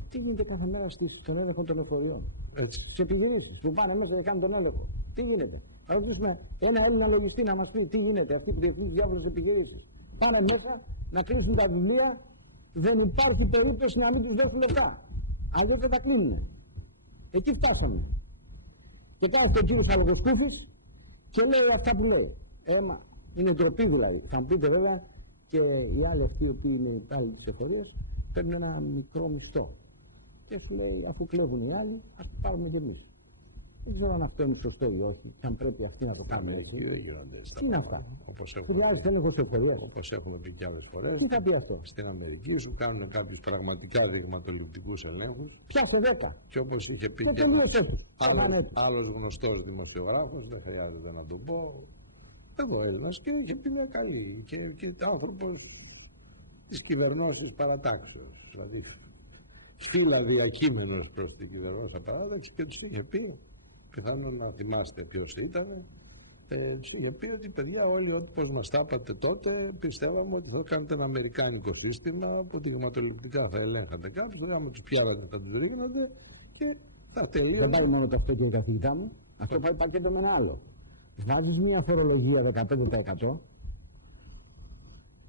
Τι γίνεται κάθε μέρα στον έλεγχο των εφοριών, στις επιχειρήσεις που πάνε μέσα και κάνουν τον έλεγχο? Τι γίνεται? Θα ρωτήσουμε ένα Έλληνα λογιστή να μας πει τι γίνεται, αυτοί που διευθύνουν διάφορες επιχειρήσεις. Πάνε μέσα να κλείσουν τα βιβλία, δεν υπάρχει περίπτωση να μην τους δώσουν λεφτά. Αλλιώς δεν τα κλείνουν. Εκεί φτάσαμε. Και κάνει τον κύριο Αλογοσκούφης και λέει αυτά που λέει. Είναι ντροπή δηλαδή. Θα μου πείτε βέβαια και οι άλλοι αυτοί που είναι υπάλληλοι της εφορίας παίρνουν ένα μικρό μισθό. Και σου λέει, αφού κλέβουν οι άλλοι, ας το πάρουμε και εμείς. Δεν ξέρω αν αυτό είναι σωστό ή όχι, και αν πρέπει αυτοί να το κάνουν έτσι. Τι είναι αυτά? Χρειάζεται έλεγχος εφορίας. Όπως έχουμε πει κι άλλες φορές. Τι θα πει αυτό? Στην Αμερική σου κάνουν κάποιους πραγματικά δειγματοληπτικούς ελέγχους. Πιάσε 10. Και όπως είχε πει και άλλος γνωστός δημοσιογράφος, δεν χρειάζεται να το πω, εδώ Έλληνας, και είχε πει μια καλή και άνθρωπος της κυβερνώσης παρατάξεως. Δηλαδή φύλλα διακείμενος προς την κυβερνώσα παράταξη, και τους είχε πει, πιθανόν να θυμάστε ποιος ήταν, τους είχε πει ότι παιδιά όλοι όπως μας τα είπατε τότε πιστεύαμε ότι θα κάνετε ένα αμερικάνικο σύστημα που δειγματοληπτικά θα ελέγχατε κάποιους, άμα τους πιάρατε θα τους ρίχνατε και τα τελείωσε. Δεν πάει μόνο το αυτό και η καθηγητά μου, αυτό πάει πακέτο με ένα άλλο. Βάζεις μια φορολογία 15%.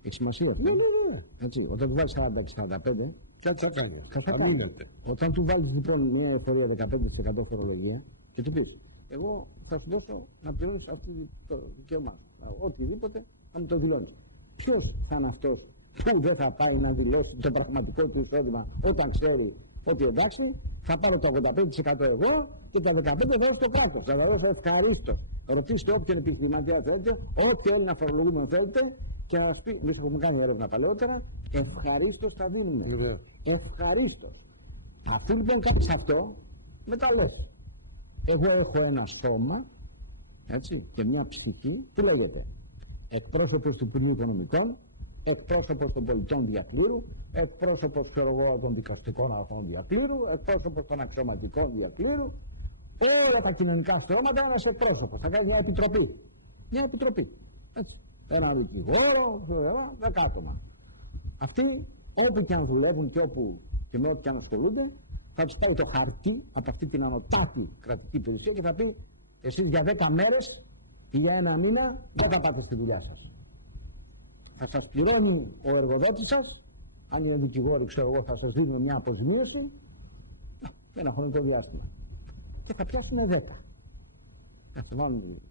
Έχει σημασία αυτό. Ναι. Έτσι, όταν του βάλεις 40-45, κάτι θα κάνει. Όταν του βάλεις λοιπόν μια εφορία 15% φορολογία και του πεις, εγώ θα σου δώσω να πληρώσεις αυτό το δικαίωμα, οτιδήποτε θα μου το δηλώνει. Ποιος θα είναι αυτός που δεν θα πάει να δηλώσει το πραγματικό του εισόδημα όταν ξέρει ότι εντάξει, θα πάρω το 85% εγώ και τα 15% θα δώσω στο κράτος. Θα τα δώσω ευχαρίστως. Ρωτήστε όποιον επιχειρηματία θέλετε, ό,τι Έλληνα φορολογούμενο θέλετε, και αυτοί, εμείς έχουμε κάνει έρευνα παλαιότερα, ευχαρίστως θα δίνουμε. Ευχαρίστως. Αφού λοιπόν κάνεις αυτό, μετά λες, εγώ έχω ένα στόμα, έτσι, και μια ψυχή, που λέγεται εκπρόσωπος του Υπουργείου Οικονομικών, εκπρόσωπος των πολιτών διακλήρου, εκπρόσωπος των δικαστικών αρχών διακλήρου, εκπρόσωπος των αξιωματικών διακλήρου, όλα τα κοινωνικά στρώματα ένας εκπρόσωπος. Θα κάνει μια επιτροπή. Μια επιτροπή. Έτσι. Ένα δικηγόρο, 10 άτομα. Αυτοί, όπου και αν δουλεύουν και με ό,τι και αν ασχολούνται, θα τους πάρει το χαρτί από αυτή την ανωτάτη κρατική υπηρεσία και θα πει εσείς για 10 μέρες ή για 1 μήνα δεν θα πάτε στη δουλειά σας. Θα σας πληρώνει ο εργοδότης σας, αν είναι δικηγόροι, ξέρω εγώ, θα σας δίνει μια αποζημίωση για ένα χρονικό διάστημα. Και θα πιάσουν 10. Θα το βάλουν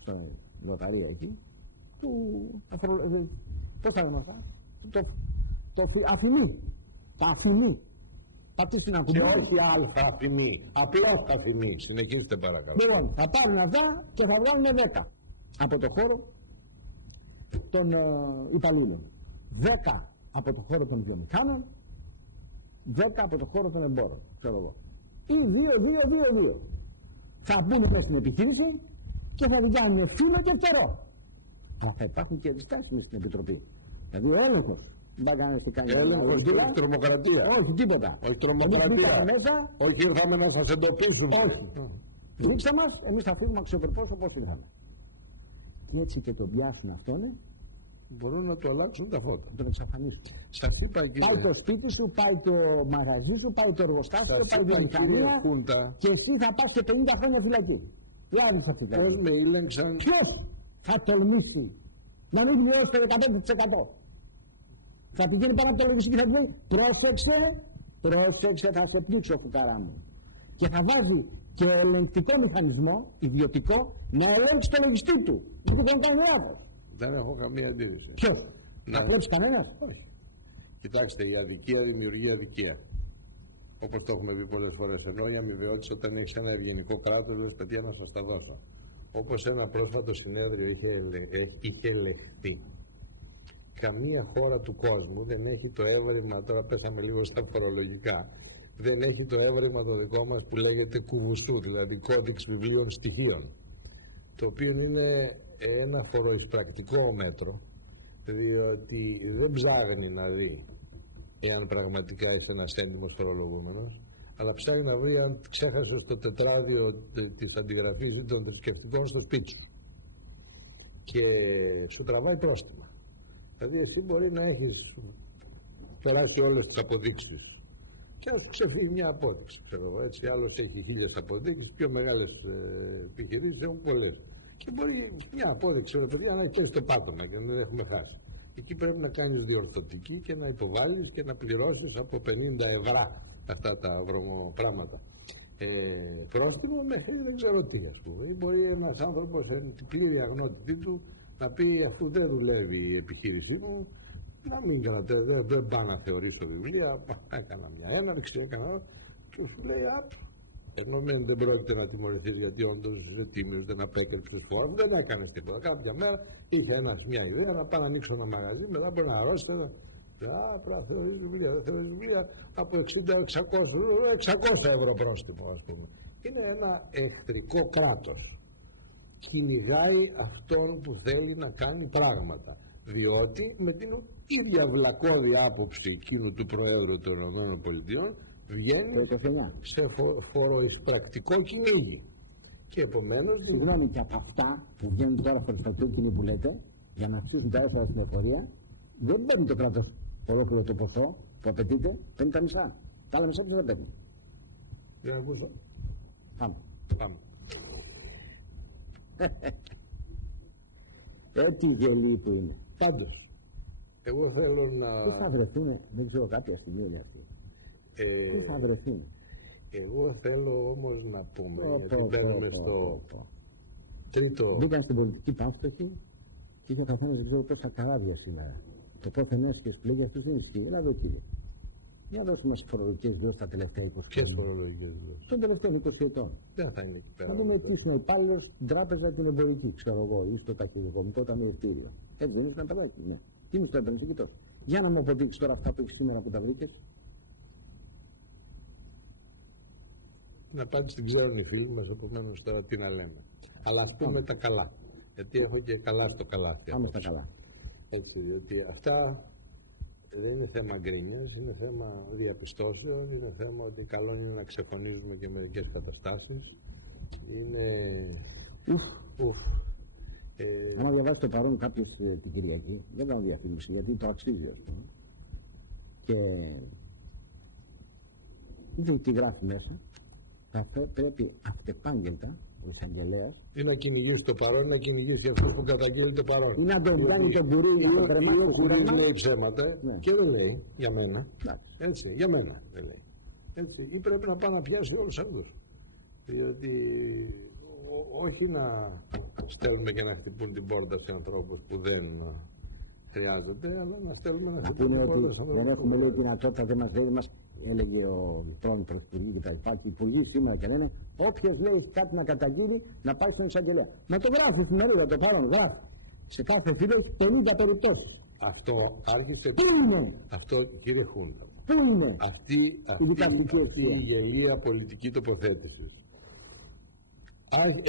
στην λοταρία εκεί, πώς θα λέμε αυτά, το αφημί. Τα αφημί. Πατήσουν ένα κουμπί. Και όχι αλφα αφημί. Απλώς αφημί. Συνεχίστε παρακαλώ. Λοιπόν, θα πάρουν αυτά και θα βγάλουν 10 από το χώρο των υπαλλήλων. 10 από το χώρο των βιομηχάνων, 10 από το χώρο των εμπόρων. Ξέρω εγώ. Ή 2. Θα μπουν μέσα στην επιχείρηση και θα την κάνουν φύλλο και φτερό. Αλλά θα υπάρχουν και διστάσεις στην Επιτροπή. Δηλαδή ο έλεγχος. Δεν κάνει έλεγχος, όχι τρομοκρατία. Όχι, τίποτα. Όχι τρομοκρατία. Μέσα, όχι ήρθαμε να σας εντοπίσουμε. Όχι. Ρίξα μας, εμείς θα φύγουμε αξιοπρεπώς όπως ήρθαμε. Και έτσι και τον πιάσουν αυτόν, μπορούν να του αλλάξουν τα φώτα. Να τον εξαφανίσουν. Σας είπα, κύριε. Πάει το σπίτι σου, πάει το μαγαζί σου, πάει το εργοστάσιο, πάει η βιομηχανία και εσύ θα πας και 50 χρόνια φυλακή. Δηλαδή θα φυλακή. Πώς με ήλεγξαν. Ποιος θα τολμήσει να μην πληρώσει το 15%. Θα πηγαίνει πάνω από το λογιστή και θα του λέει πρόσεξε, θα σε πλήξω φουκαρά μου. Και θα βάζει και ελεγκτικό μηχανισμό, ιδιωτικό, να ελέγξει το λογιστή του. Δεν του κάνει λάθος. Δεν έχω καμία αντίρρηση. Ποιος? Θα κλέψει κανένας? Όχι. Κοιτάξτε, η αδικία δημιουργεί αδικία. Όπως το έχουμε δει πολλές φορές. Ενώ η αμοιβαιότητα όταν έχεις ένα ευγενικό κράτος, λες παιδιά να σας τα δώσω. Όπως ένα πρόσφατο συνέδριο είχε ελεγχθεί. Καμία χώρα του κόσμου δεν έχει το έβρημα, τώρα πέσαμε λίγο στα φορολογικά, δεν έχει το έβρημα το δικό μας που λέγεται κουβουστού, δηλαδή κώδικς βιβλίων στοιχείων, το οποίο είναι ένα φοροεισπρακτικό μέτρο, διότι δεν ψάχνει να δει εάν πραγματικά είσαι ένας έντιμος φορολογούμενος, αλλά ψάχνει να βρει αν ξέχασες το τετράδιο της αντιγραφής ή των θρησκευτικών στο σπίτι σου και σου τραβάει πρόστιμα. Δηλαδή εσύ μπορεί να έχεις περάσει όλες τις αποδείξεις και να σου ξεφύγει μια απόδειξη, ξέρω εγώ, έτσι, άλλος έχει 1000 αποδείξεις, πιο μεγάλες επιχειρήσεις έχουν πολλές. Και μπορεί μια απόδειξη, ρε παιδιά, να έχει στο πάτωμα και να δεν έχουμε χάσει. Εκεί πρέπει να κάνεις διορθωτική και να υποβάλεις και να πληρώσεις από 50 ευρώ αυτά τα βρωμοπράγματα. Πρόστιμο μέχρι δεν ξέρω τι, ας πούμε. Ή μπορεί ένας άνθρωπος την πλήρη αγνότητή του να πει αφού δεν δουλεύει η επιχείρησή μου, να μην δεν πάω να θεωρήσω βιβλία, έκανα μια έναρξη, έκανα και σου λέει ενώ δεν πρόκειται να τιμωρηθείς γιατί όντως είσαι τίμιος, δεν απέκρυψες φόρμα, δεν έκανες τίποτα. Κάποια μέρα είχε μια ιδέα να πάω να ανοίξω ένα μαγαζί, μετά μπορεί να αρρώσει πρέπει να θεωρείς βιβλία, δεν θεωρείς βιβλία από 60-600 ευρώ πρόστιμο, ας πούμε. Είναι ένα εχθρικό κράτος. Κυνηγάει αυτόν που θέλει να κάνει πράγματα, διότι με την ίδια βλακώδη άποψη εκείνου του Προέδρου των ΗΠΑ βγαίνει σε φοροεισπρακτικό κυνήγι. Και επομένως... Συγγνώμη, και από αυτά που βγαίνουν τώρα προς το κίνημα που λέτε, για να αυξήσουν τα έσοδα στην εφορία, δεν παίρνει το κράτος ολόκληρο το ποσό που απαιτείται, παίρνει τα μισά. Τα άλλα μισά δεν παίρνει. Για να ακούσω. Πάμε. Έτσι γελί που είναι. Πάντως, εγώ θέλω να... Πού θα βρεθούν, δεν ξέρω κάποια στιγμή για αυτή. Πού θα βρεθούν. Εγώ θέλω όμως να πούμε, γιατί μπαίνουμε στο τρίτο... Μπήκαν στην πολιτική πάμφτωση και είχε ο καθένας δεν ξέρω πόσα καράβια σήμερα. Το πόθεν έσχες πλέγια στους δεν ισχύει. Έλα εδώ κύριε. Να δώσουμε μας φορολογικές δόσεις τα τελευταία 20 χρόνια. Ποιες φορολογικές δόσεις? Των τελευταίων 20 ετών. Δεν θα είναι εκεί πέρα. Να δούμε τι είναι ο υπάλληλος στην τράπεζα την εμπορική, ξέρω εγώ, ή στο ταχυδρομικό ταμιευτήριο. Έτσι δεν είναι ένα παιδάκι, ναι. Τι είναι το έπαιρνε και τόσο. Για να μου αποδείξεις τώρα αυτά που έχεις σήμερα που τα βρήκες. Να πάτε στην ξέρουν οι φίλοι μας, επομένως τώρα τι να λέμε. Αλλά ας πούμε τα καλά. Γιατί έχω και καλά στο καλάθι. Πάμε στα καλά. Έτσι, διότι αυτά δεν είναι θέμα γκρίνιας, είναι θέμα διαπιστώσεων, είναι θέμα ότι καλό είναι να ξεφωνίζουμε και μερικές καταστάσεις. Είναι... Άμα διαβάσει το παρόν κάποιος την Κυριακή, δεν κάνω διαφήμιση γιατί το αξίζει, ας πούμε. Και δεν τι γράφει μέσα. Αυτό πρέπει αυτεπάγγελτα ο εισαγγελέας ή να κυνηγήσει το παρόν, ή να κυνηγήσει αυτό που καταγγέλει το παρόν. Ή να τον κάνει τον μπουρί, να τον κρεμάσει. Ο Κουρής λέει ψέματα και δεν λέει για μένα. Έτσι, για μένα δεν λέει. Έτσι, ή πρέπει να πάει να πιάσει όλους αυτούς. Διότι όχι να στέλνουμε και να χτυπούν την πόρτα σε ανθρώπους που δεν χρειάζεται, αλλά να στέλνουμε να χτυπούν την πόρτα σε ανθρώπους. Δεν έχουμε λέει δυνατότητα, δεν μας λέει, μας έλεγε ο πρώην πρωθυπουργοί και τα λοιπά, οι υπουργοί σήμερα και λένε, όποιος λέει κάτι να καταγγείλει, να πάει στον εισαγγελέα. Να το γράφει στην μερίδα, το παρόν, γράφει. Σε κάθε φίλο έχει 50 περιπτώσεις. Αυτό άρχισε. Πού είναι? Αυτό, κύριε Χούντα. Πού είναι αυτή η γελία πολιτική τοποθέτηση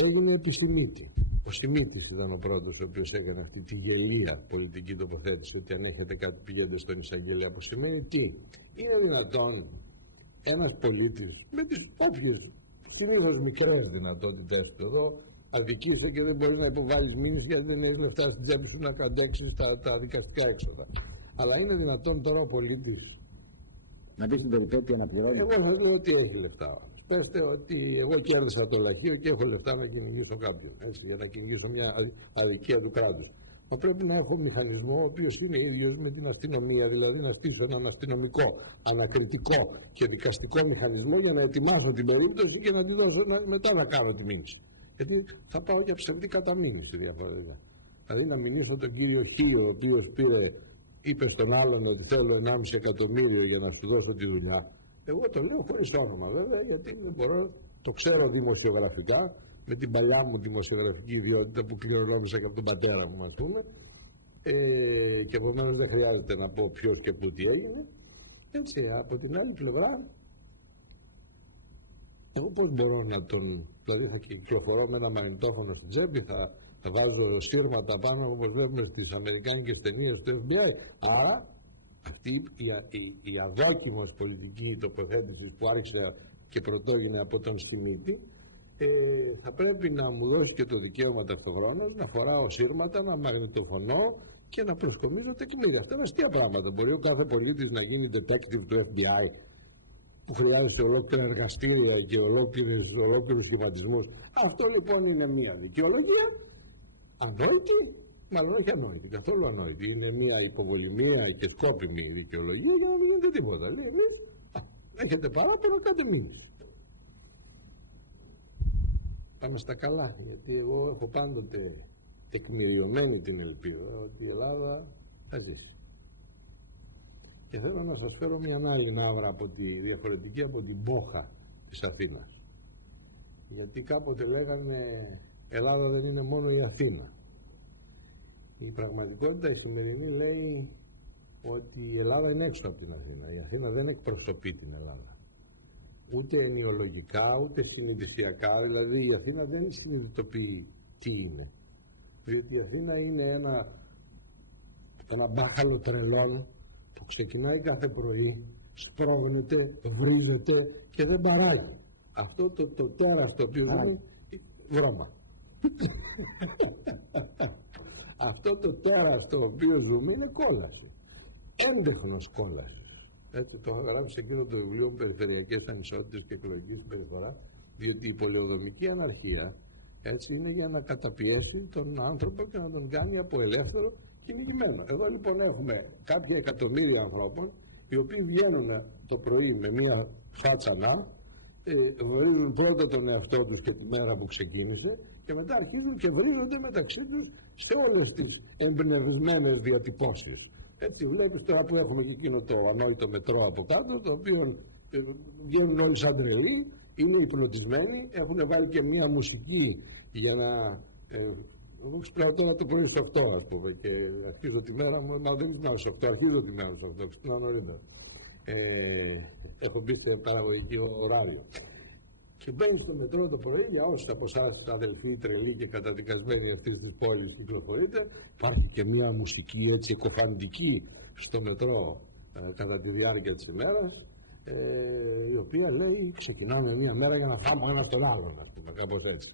έγινε επί Σιμίτη. Ο Σιμίτης ήταν ο πρώτος ο οποίος έκανε αυτή τη γελία πολιτική τοποθέτηση, ότι αν έχετε κάτι πηγαίνετε στον εισαγγελέα, που σημαίνει τι? Είναι δυνατόν ένας πολίτης με τις όποιες συνήθως μικρές δυνατότητες του εδώ αδικείσαι και δεν μπορεί να υποβάλεις μήνυση γιατί δεν έχει λεφτά στην τσέπη σου να καντέξεις τα δικαστικά έξοδα. Αλλά είναι δυνατόν τώρα ο πολίτης να πει στην περιπέτεια να πληρώνει? Εγώ θα λέω ότι έχει λεφτά. Πέστε ότι εγώ κέρδισα το λαχείο και έχω λεφτά να κυνηγήσω κάποιον, έτσι, για να κυνηγήσω μια αδικία του κράτους. Μα πρέπει να έχω μηχανισμό ο οποίος είναι ίδιος με την αστυνομία, δηλαδή να στήσω έναν αστυνομικό, ανακριτικό και δικαστικό μηχανισμό για να ετοιμάσω την περίπτωση και να τη δώσω μετά να κάνω τη μήνυση. Γιατί θα πάω για ψευδή καταμήνυση διαφορετικά. Δηλαδή να μηνύσω τον κύριο Χ, ο οποίος είπε στον άλλον ότι θέλω 1,5 εκατομμύριο για να σου δώσω τη δουλειά. Εγώ το λέω χωρίς όνομα βέβαια, γιατί δεν μπορώ, το ξέρω δημοσιογραφικά, με την παλιά μου δημοσιογραφική ιδιότητα που κληρονόμησα και από τον πατέρα μου, ας πούμε, και επομένως δεν χρειάζεται να πω ποιος και πού τι έγινε. Έτσι, από την άλλη πλευρά, εγώ πώς μπορώ να τον, δηλαδή θα κυκλοφορώ με ένα μαγνητόφωνο στην τσέπη, θα βάζω σύρματα πάνω όπως βλέπουμε στις αμερικάνικες ταινίες του FBI. Άρα αυτή η αδόκιμος πολιτική τοποθέτηση που άρχισε και πρωτόγενε από τον Στιμίτη, θα πρέπει να μου δώσει και το δικαίωμα ταυτοχρόνως να φοράω σύρματα, να μαγνητοφωνώ και να προσκομίζω τεκμήρια. Αυτά είναι αστεία πράγματα. Μπορεί ο κάθε πολίτης να γίνει detective του FBI, που χρειάζεται ολόκληρα εργαστήρια και ολόκληρους σχηματισμούς. Αυτό λοιπόν είναι μια δικαιολογία ανόητη, μάλλον όχι ανόητη, καθόλου ανόητη. Είναι μια υποβολημία και σκόπιμη δικαιολογία για να μην γίνεται τίποτα. Λέει, έχετε παράπονο, κάντε μήνυση. Πάμε στα καλά, γιατί εγώ έχω πάντοτε τεκμηριωμένη την ελπίδα ότι η Ελλάδα θα ζήσει. Και θέλω να σας φέρω μια άλλη ναύρα διαφορετική από την Μπόχα της Αθήνας. Γιατί κάποτε λέγανε Ελλάδα δεν είναι μόνο η Αθήνα. Η πραγματικότητα η σημερινή λέει ότι η Ελλάδα είναι έξω από την Αθήνα. Η Αθήνα δεν εκπροσωπεί την Ελλάδα. Ούτε ενοιολογικά, ούτε συνειδησιακά. Δηλαδή η Αθήνα δεν συνειδητοποιεί τι είναι. Διότι η Αθήνα είναι ένα μπάχαλο τρελών που ξεκινάει κάθε πρωί, σπρώχνεται, βρίζεται και δεν παράγει. Αυτό το τέρας το οποίο είναι βρώμα. Αυτό το τέρας το οποίο ζούμε είναι κόλαση. Έντεχνος κόλαση. Έτσι το έχω γράψει σε εκείνο το βιβλίο μου, Περιφερειακές Ανισότητες και Εκλογική Συμπεριφορά, διότι η πολεοδομική αναρχία έτσι είναι για να καταπιέσει τον άνθρωπο και να τον κάνει από ελεύθερο κυνηγημένο. Εδώ λοιπόν έχουμε κάποια εκατομμύρια ανθρώπων οι οποίοι βγαίνουν το πρωί με μία φάτσα να βρίζουν πρώτα τον εαυτό τους και τη μέρα που ξεκίνησε και μετά αρχίζουν και βρίζονται μεταξύ τους σε όλες τις εμπνευσμένες διατυπώσεις. Έτσι βλέπεις τώρα που έχουμε και εκείνο το ανόητο μετρό από κάτω, το οποίο βγαίνουν όλοι σαν τρελοί, είναι υπνοτισμένοι, έχουν βάλει και μία μουσική για να... εγώ ξυπνάω τώρα το πρωί στο 8 ας πούμε και αρχίζω τη μέρα μου, μα δεν ξυπνάω στο 8, αρχίζω τη μέρα στο 8, ξυπνάω νωρίτερα. Έχω μπει σε παραγωγική ωράριο. Και μπαίνει στο μετρό το πρωί, για όσους από εσάς αδελφοί, τρελοί και καταδικασμένοι αυτής της πόλης κυκλοφορείτε, υπάρχει και μια μουσική έτσι εκοφαντική στο μετρό κατά τη διάρκεια της ημέρας, η οποία λέει ξεκινάμε μια μέρα για να φάμε ένα τον άλλον, ας πούμε, κάπως έτσι.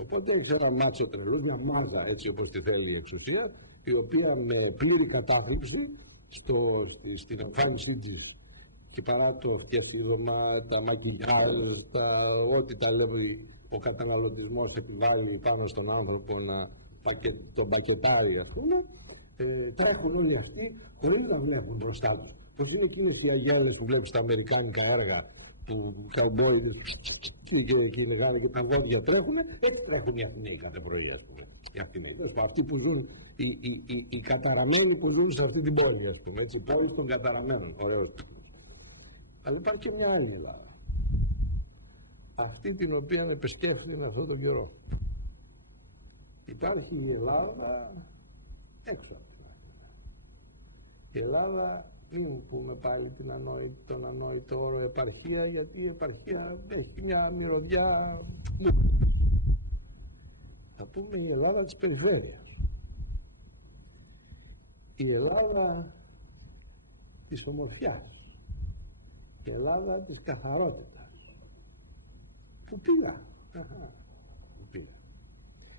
Οπότε έχει ένα μάτσο τρελού, μια μάζα έτσι όπως τη θέλει η εξουσία, η οποία με πλήρη κατάθλιψη στην εμφάνισή της και παρά το φτιαφίδωμα, τα μακιγιάζ, ό,τι τα λέει ο καταναλωτισμός επιβάλλει πάνω στον άνθρωπο να τον πακετάρει, ας πούμε, τρέχουν όλοι αυτοί χωρίς να βλέπουν μπροστά τους. Πώς είναι εκείνες οι αγέλες που βλέπεις στα αμερικάνικα έργα που καουμπόιδες και λεγάνε και τα γόρια τρέχουνε, έτσι τρέχουν οι Αθηναίοι κάθε πρωί, ας πούμε. Οι Αθηναίοι, αυτοί που ζουν, οι καταραμένοι που ζουν σε αυτή την πόλη, ας πούμε, έτσι, η πόλη των καταραμένων, ωραίο. Αλλά υπάρχει και μια άλλη Ελλάδα. Αυτή την οποία επισκέφθηκαν αυτόν τον καιρό. Υπάρχει η Ελλάδα έξω από την Ελλάδα. Η Ελλάδα, μην πούμε πάλι τον ανόητο όρο επαρχία, γιατί η επαρχία έχει μια μυρωδιά. Θα πούμε η Ελλάδα της περιφέρειας. Η Ελλάδα της ομορφιάς. Η Ελλάδα της καθαρότητας. Που πήγα.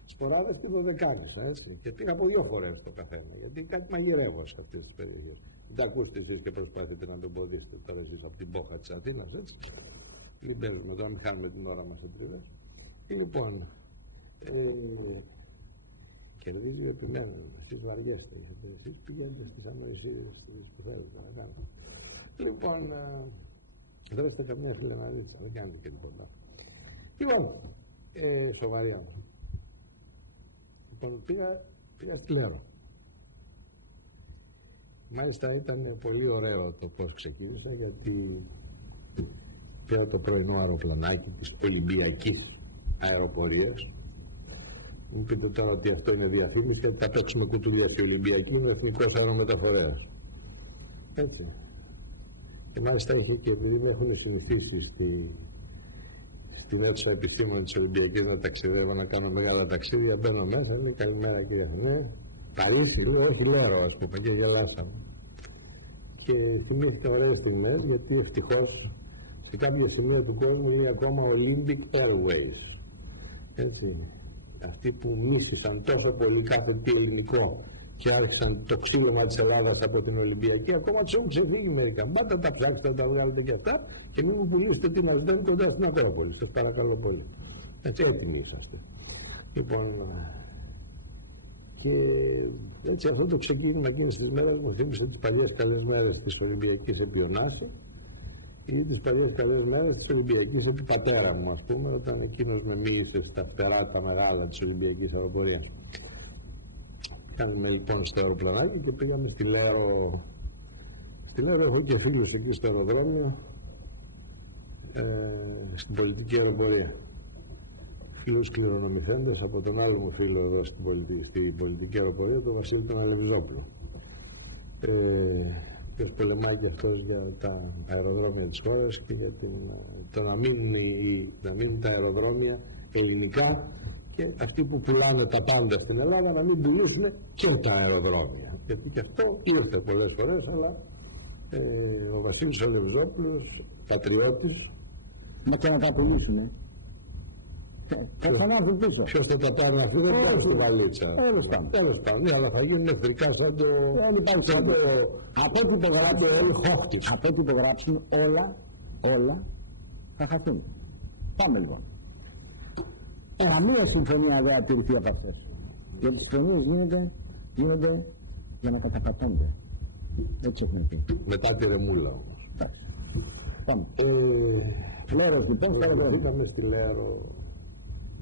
Σποράδες του 12, έτσι. Και πήγα από 2 φορές το καθένα. Γιατί κάτι μαγειρεύω σε αυτές τις περιοχές. Μην τα ακούστε εσείς και προσπαθείτε να τον ποδήσετε τώρα εσείς από την πόχα της Αθήνας, έτσι. Μην παίζουμε τώρα, μην χάνουμε την ώρα μας ετρίδα. Λοιπόν, κερδίζει επιμένουν. Εσείς βαριέστε. Εσείς πηγαίνετε στις ανοησίες που θέλετε να κάνετε. Λοιπόν, δεν έχετε καμιά φιλεναδίστα, δεν κάνετε και τίποτα. Λοιπόν, σοβαρή άνθρωπο. Λοιπόν, πήγα κλέρο. Μάλιστα ήταν πολύ ωραίο το πώς ξεκίνησα, γιατί πήρα το πρωινό αεροπλανάκι της Ολυμπιακής αεροπορίας. Μου πείτε τώρα ότι αυτό είναι διαφήμιση, γιατί θα παίξουμε κουτουλιά στη Ολυμπιακή, είναι ο εθνικός αερομεταφορέας. Έτσι. Και μάλιστα είχε και επειδή με έχουν συνηθίσει στην αίθουσα επιστήμων της Ολυμπιακής να ταξιδεύω, να κάνω μεγάλα ταξίδια, μπαίνω μέσα, λέει καλημέρα κύριε Αθηναίου. Παρίσι, λέω όχι Λέρο, ας πούμε, και γελάσαμε. Και θυμήθηκα ωραίες στιγμές, γιατί ευτυχώς σε κάποια σημεία του κόσμου είναι ακόμα Olympic Airways. Έτσι. Αυτοί που μίσησαν τόσο πολύ κάθε τι ελληνικό και άρχισαν το ξύλωμα της Ελλάδας από την Ολυμπιακή, ακόμα τους έχουν ξεφύγει μερικά. Μπάτε τα ψάξετε, να τα βγάλετε και αυτά και μην μου πουλήσετε την Αλτέν κοντά στην Ακρόπολη. Σας παρακαλώ πολύ. Έτσι έτοιμοι είσαστε. Λοιπόν, και έτσι αυτό το ξεκίνημα εκείνες τις μέρες μου θύμισε τις παλιές καλές μέρες της Ολυμπιακής επί Ωνάση ή τις παλιές καλές μέρες της Ολυμπιακής επί πατέρα μου, ας πούμε, όταν εκείνος με μίλησε στα φτερά τα μεγάλα της Ολυμπιακής αεροπορίας. Κάνουμε λοιπόν στο αεροπλανάκι και πήγαμε στη Λέρο. Στη Λέρο έχω και φίλους εκεί στο αεροδρόμιο, στην πολιτική αεροπορία. Φίλους κληρονομηθέντες από τον άλλο μου φίλο εδώ στην πολιτική αεροπορία, τον Βασίλη τον Αλεβιζόπουλο. Και πολεμάει και αυτός για τα αεροδρόμια της χώρας και για το να μείνουν τα αεροδρόμια ελληνικά και αυτοί που πουλάνε τα πάντα στην Ελλάδα να μην πουλήσουν και τα αεροδρόμια. Γιατί και αυτό ήρθε πολλές φορές, αλλά ο Βασίλης ο Λευζόπουλος, πατριώτης. Μα και να τα πουλήσουνε. Θα ξανάρθουν πίσω. Ποιος θα τα πάρει αυτή, δεν πάρει στη βαλίτσα. Τέλος πάντων. Ναι, αλλά θα γίνουν εχθρικά σαν το... Από ό,τι υπογράψουν όλα θα χαθούν. Πάμε λοιπόν. Μία συμφωνία δεν ατηρηθεί από αυτές. Γιατί οι συμφωνίες γίνονται για να καταπατώνται. Έτσι έχουν πει. Μετά τη ρεμούλα όμως. Πάμε. Λέρο λοιπόν, τώρα είδαμε στη Λέρο.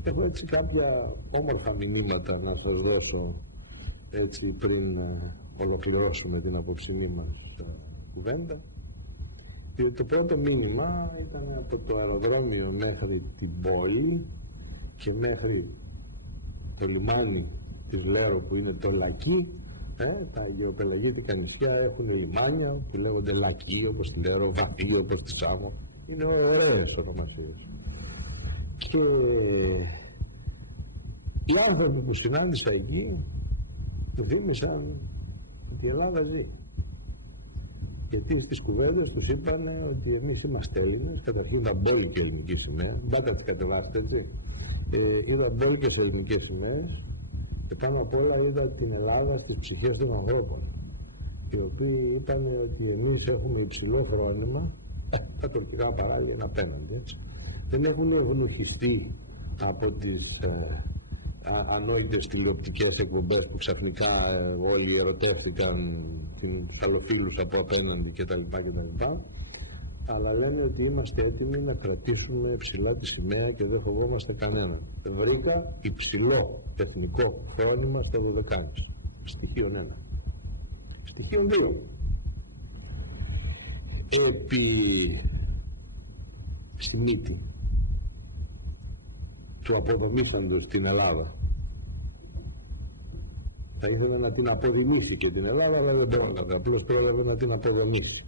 Έχω έτσι κάποια όμορφα μηνύματα να σας δώσω έτσι πριν ολοκληρώσουμε την απόψινή μας κουβέντα. Και το πρώτο μήνυμα ήταν από το αεροδρόμιο μέχρι την πόλη και μέχρι το λιμάνι της Λέρο που είναι το Λακί. Τα αγιοπελαγίτικα νησιά έχουν λιμάνια που λέγονται Λακί, όπως τη Λέρο, Βαπί, όπως τη Σάμο. Είναι ωραίες ονομασίες. Και οι άνθρωποι που συνάντησα εκεί του θύμισαν ότι η Ελλάδα ζει. Γιατί στις κουβέντες τους είπαν ότι εμείς είμαστε Έλληνες, καταρχήν είδα μπόλικη ελληνική σημαία, μην πάτε τις κατεβάσετε έτσι. Είδα μπόλικες ελληνικές σημαίες και πάνω απ' όλα είδα την Ελλάδα στις ψυχές των ανθρώπων. οι οποίοι είπαν ότι εμείς έχουμε υψηλό φρόνημα, τα τουρκικά παράλια είναι απέναντι, έτσι. Δεν έχουν ευνοχιστεί από τις ανόητες τηλεοπτικές εκπομπές που ξαφνικά όλοι ερωτεύτηκαν τους αλλοφίλους από απέναντι κτλ. Αλλά λένε ότι είμαστε έτοιμοι να κρατήσουμε ψηλά τη σημαία και δεν φοβόμαστε κανέναν. Βρήκα υψηλό εθνικό φρόνημα στο Δωδεκάνησο. Στοιχείον 1. Στοιχείον 2. Στη μύτη του αποδομήσαντος την Ελλάδα. Θα ήθελα να την αποδημήσει και την Ελλάδα, αλλά δεν πρόλαβε. Απλώς πρόλαβε να την αποδομήσει.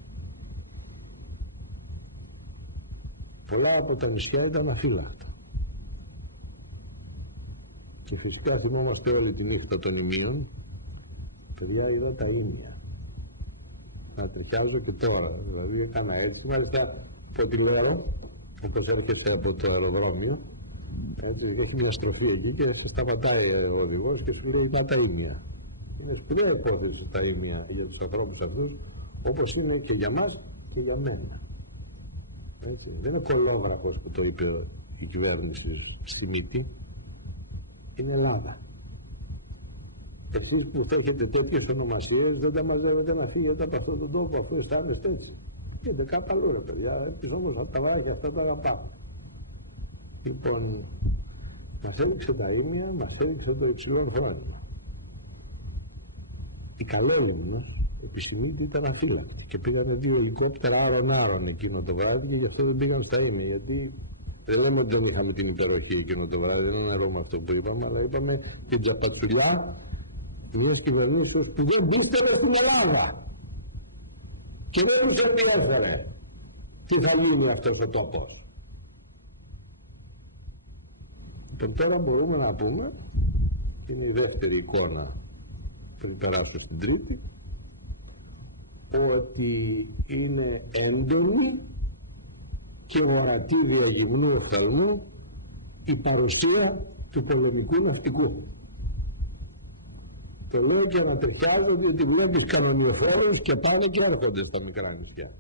Πολλά από τα νησιά ήταν αφύλακτα. Και φυσικά θυμόμαστε όλη τη νύχτα των ημείων. Παιδιά, είδα τα ίμια. Να τριχιάζω και τώρα. Δηλαδή έκανα έτσι, μάλιστα από τη Λέρο, όπως έρχεσαι από το αεροδρόμιο, έχει μια στροφή εκεί και σε σταματάει ο οδηγός και σου λέει «Μα τα ίμια». Είναι σπουδαία υπόθεση τα ίμια για τους ανθρώπους αυτούς, όπως είναι και για μας και για μένα. Έτσι. Δεν είναι κολόγραφος που το είπε η κυβέρνηση στη μύτη, είναι Ελλάδα. Εσείς που θα έχετε τέτοιες ονομασίες δεν τα μαζεύετε να φύγετε από αυτόν τον τόπο, αφού αισθάνεστε έτσι. Και κάπου αλλού ρε παιδιά, έτσι όμως θα τα βράχει αυτά τα αγαπάμε. Λοιπόν, μας έδειξε τα ίμια, μας έδειξε το υψηλό φρόνημα. Οι καλόγινοι μας επισημείται ήταν αφύλακτοι και πήγανε 2 ελικόπτερα άρον-άρον εκείνο το βράδυ και γι' αυτό δεν πήγαν στα ίμια. Γιατί δεν λέμε ότι δεν είχαμε την υπεροχή εκείνο το βράδυ, δεν είναι νερό με αυτό που είπαμε, αλλά είπαμε την τζαπατσουλιά μιας κυβερνήσεως που δεν πίστευε στην Ελλάδα και δεν τους ενδιέφερε τι θα γίνει αυτός ο τόπος. Και τώρα μπορούμε να πούμε, είναι η δεύτερη εικόνα πριν περάσω στην τρίτη, ότι είναι έντονη και ορατή διαγυμνού οφθαλμού η παρουσία του πολεμικού ναυτικού. Το λέω και ανατριχιάζω διότι βλέπεις κανονιοφόρους και πάνε και έρχονται στα μικρά νησιά.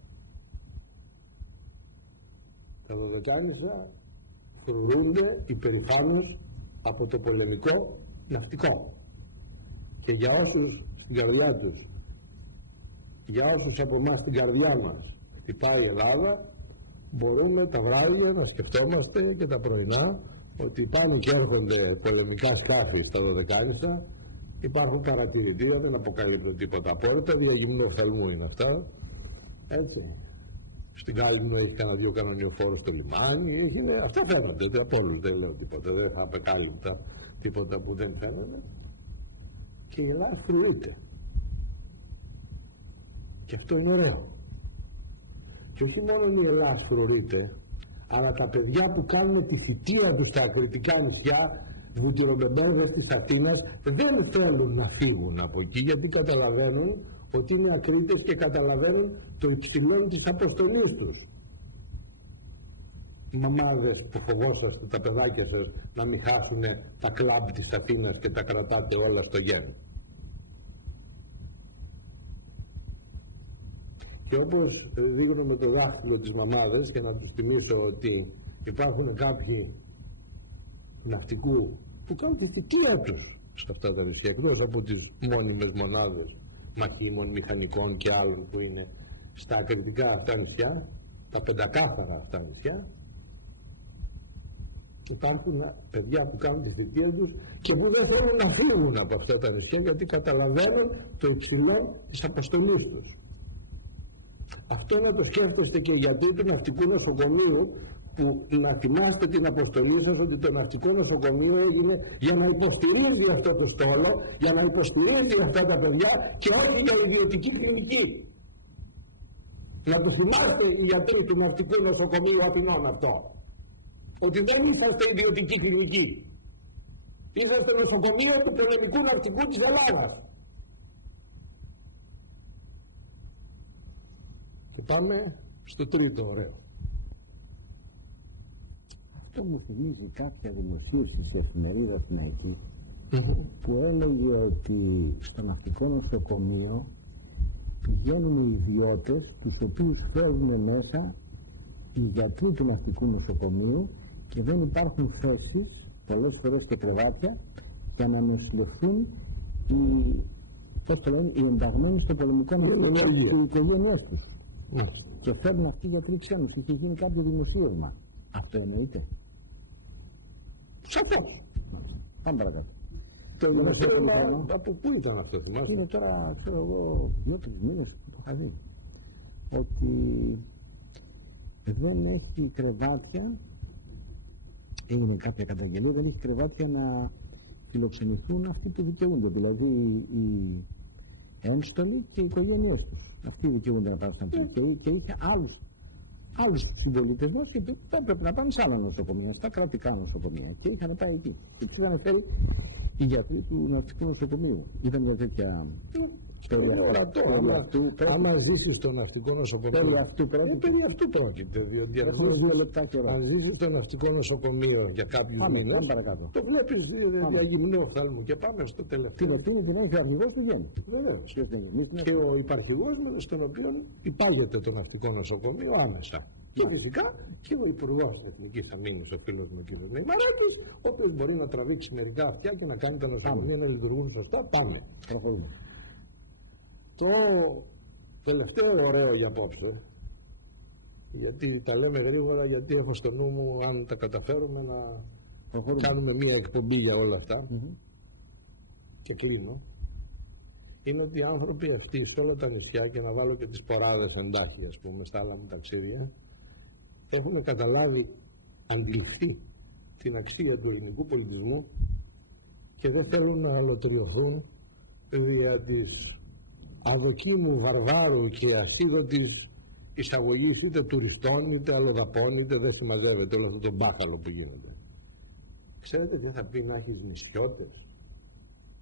Τα Δωδεκάνησα φρουρούνται υπερηφάνως από το πολεμικό ναυτικό. Και για όσους στην καρδιά τους, για όσους από εμάς στην καρδιά μας χτυπάει η Ελλάδα, μπορούμε τα βράδια να σκεφτόμαστε και τα πρωινά ότι πάνω και έρχονται πολεμικά σκάφη στα Δωδεκάνησα, υπάρχουν παρατηρητήρια, δεν αποκαλύπτω τίποτα απόρριτα, διαγυμνού οφθαλμού είναι αυτά. Έτσι. Στην Κάλυμνο έχει κανένα 2 κανονιοφόρους στο λιμάνι, αυτά φαίνονται από όλους, δεν λέω τίποτα, δεν θα απεκάλυπτα τίποτα που δεν φαίνονται. Και η Ελλάδα φρουρείται. Και αυτό είναι ωραίο. Και όχι μόνο η Ελλάδα φρουρείται, αλλά τα παιδιά που κάνουν τη θητεία τους στα ακριτικά νησιά, βουτυρομπεμπέδες της Αθήνας, δεν θέλουν να φύγουν από εκεί, γιατί καταλαβαίνουν ότι είναι ακρίτες και καταλαβαίνουν το υψηλό της αποστολής τους. Μαμάδες που φοβόσαστε τα παιδάκια σας να μην χάσουν τα κλαμπ της Αθήνας και τα κρατάτε όλα στο γέννη. Και όπως δείχνω με το δάχτυλο τις μαμάδες, και να τους θυμίσω ότι υπάρχουν κάποιοι ναυτικού που κάνουν τη θητεία τους σε αυτά τα νησιά, εκτός από τις μόνιμες μονάδες μακίμων, μηχανικών και άλλων που είναι στα ακριτικά αυτά νησιά, τα πεντακάθαρα αυτά νησιά, υπάρχουν παιδιά που κάνουν τη θητεία τους και που δεν θέλουν να φύγουν από αυτά τα νησιά γιατί καταλαβαίνουν το υψηλό της αποστολής τους. Αυτό να το σκέφτεστε και γιατί του ναυτικού νοσοκομείου, που να θυμάστε την αποστολή σας ότι το ναυτικό νοσοκομείο έγινε για να υποστηρίζει αυτό το στόλο, για να υποστηρίζει αυτά τα παιδιά και όχι για ιδιωτική κλινική. Να το θυμάστε οι γιατροί του ναυτικού νοσοκομείου Αθηνών αυτό. Ότι δεν είσαστε ιδιωτική κλινική. Είσαστε νοσοκομείο του πολεμικού ναυτικού της Ελλάδας. Και πάμε στο τρίτο ωραίο. Αυτό μου θυμίζει κάποια δημοσίευση στην εφημερίδα Αθηναϊκή που έλεγε ότι στο ναυτικό νοσοκομείο βγαίνουν ιδιώτες, τους οποίους φέρνουν μέσα οι γιατροί του ναυτικού νοσοκομείου και δεν υπάρχουν θέσεις, πολλές φορές και κρεβάτια, για να νοσηλευτούν οι ενταγμένοι στο πολεμικό ναυτικό και οι οικογένειές τους. Και φέρνουν αυτοί οι γιατροί ξένους. Είχε γίνει κάποιο δημοσίευμα. Αυτό εννοείται? Σαφώς. Πάμε παρακάτω. Το από πού ήταν αυτό, θυμάσαι? Είναι τώρα, ξέρω εγώ, 2-3 μήνες που το είχα δει. Ότι δεν έχει κρεβάτια, έγινε κάποια καταγγελία, δεν έχει κρεβάτια να φιλοξενηθούν αυτοί που δικαιούνται. Δηλαδή οι ένστολοι και οι οικογένειές τους. Αυτοί δικαιούνται να πάνε στα νοσοκομεία. Και είχε άλλους συμπολίτες και έπρεπε να πάνε σε άλλα νοσοκομεία, στα κρατικά νοσοκομεία. Και είχαν πάει εκεί. Και τους είχαν φέρει οι γιατροί του ναυτικού νοσοκομείου. Ήταν μια τέτοια ιστορία. Άμα ζήσεις το ναυτικό νοσοκομείο. Περί αυτού πρόκειται. Αν ζήσεις το ναυτικό νοσοκομείο για κάποιους μήνες, το βλέπεις διαγυμνό οφθαλμού και πάμε στο τελευταίο. Την ευθύνη την έχει ο αρχηγός του γέννη. Βεβαίως. Και ο υπαρχηγός στον οποίο υπάγεται το ναυτικό νοσοκομείο άμεσα. Και φυσικά και ο Υπουργός της Εθνικής Αμήνης, ο φίλος μου κ. Νεϊμαράκης, ο οποίος μπορεί να τραβήξει μερικά αυτιά και να κάνει τα νοσοκομεία να λειτουργούν σωστά. Πάμε. Το τελευταίο ωραίο για απόψε, γιατί τα λέμε γρήγορα, γιατί έχω στο νου μου αν τα καταφέρουμε να κάνουμε μία εκπομπή για όλα αυτά, και κλείνω, είναι ότι οι άνθρωποι αυτοί σε όλα τα νησιά, και να βάλω και τις ποράδες εντάχει, ας πούμε, στα άλλα μου ταξίδια, έχουν καταλάβει, αντιληφθεί την αξία του ελληνικού πολιτισμού και δεν θέλουν να αλωτριωθούν δια της αδοκίμου βαρβάρου και ασίδωτης εισαγωγής είτε τουριστών είτε αλλοδαπών, είτε δεν συμμαζεύεται όλο αυτό το μπάχαλο που γίνεται. Ξέρετε τι θα πει να έχεις νησιώτες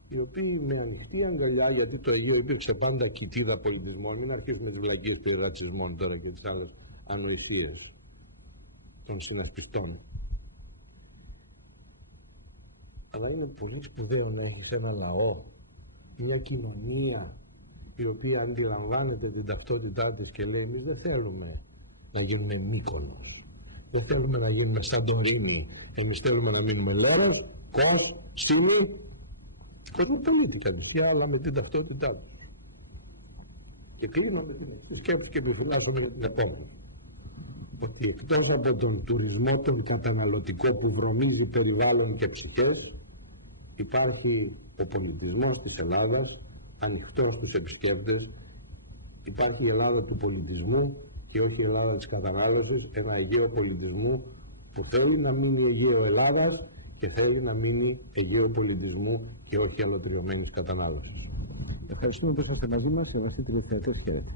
οι οποίοι με ανοιχτή αγκαλιά, γιατί το Αιγαίο υπήρξε πάντα κοιτίδα πολιτισμών, μην αρχίσουμε τις βλακίες του ρατσισμών τώρα και τις άλλες ανοησίες των συνασπιστών. Αλλά είναι πολύ σπουδαίο να έχεις ένα λαό, μια κοινωνία η οποία αντιλαμβάνεται την ταυτότητά της και λέει εμείς δεν θέλουμε να γίνουμε Μύκονος, δεν θέλουμε να γίνουμε Σαντορίνη, εμείς θέλουμε να μείνουμε Λέρος, Κος, Στήλη, κοσμοπολίτικα νησιά, αλλά με την ταυτότητά τους. Και κλείνω με την σκέψη και επιφυλάσσομαι για την επόμενη. Ότι εκτός από τον τουρισμό τον καταναλωτικό που βρωμίζει περιβάλλον και ψυχές, υπάρχει ο πολιτισμός της Ελλάδας, ανοιχτός στους επισκέπτες, υπάρχει η Ελλάδα του πολιτισμού και όχι η Ελλάδα της κατανάλωσης, ένα Αιγαίο πολιτισμού που θέλει να μείνει Αιγαίο Ελλάδας και θέλει να μείνει Αιγαίο πολιτισμού και όχι αλωτριωμένης κατανάλωσης. Ευχαριστούμε που είσαστε μαζί μας σε αυτή την ευθεατές χαίρετε.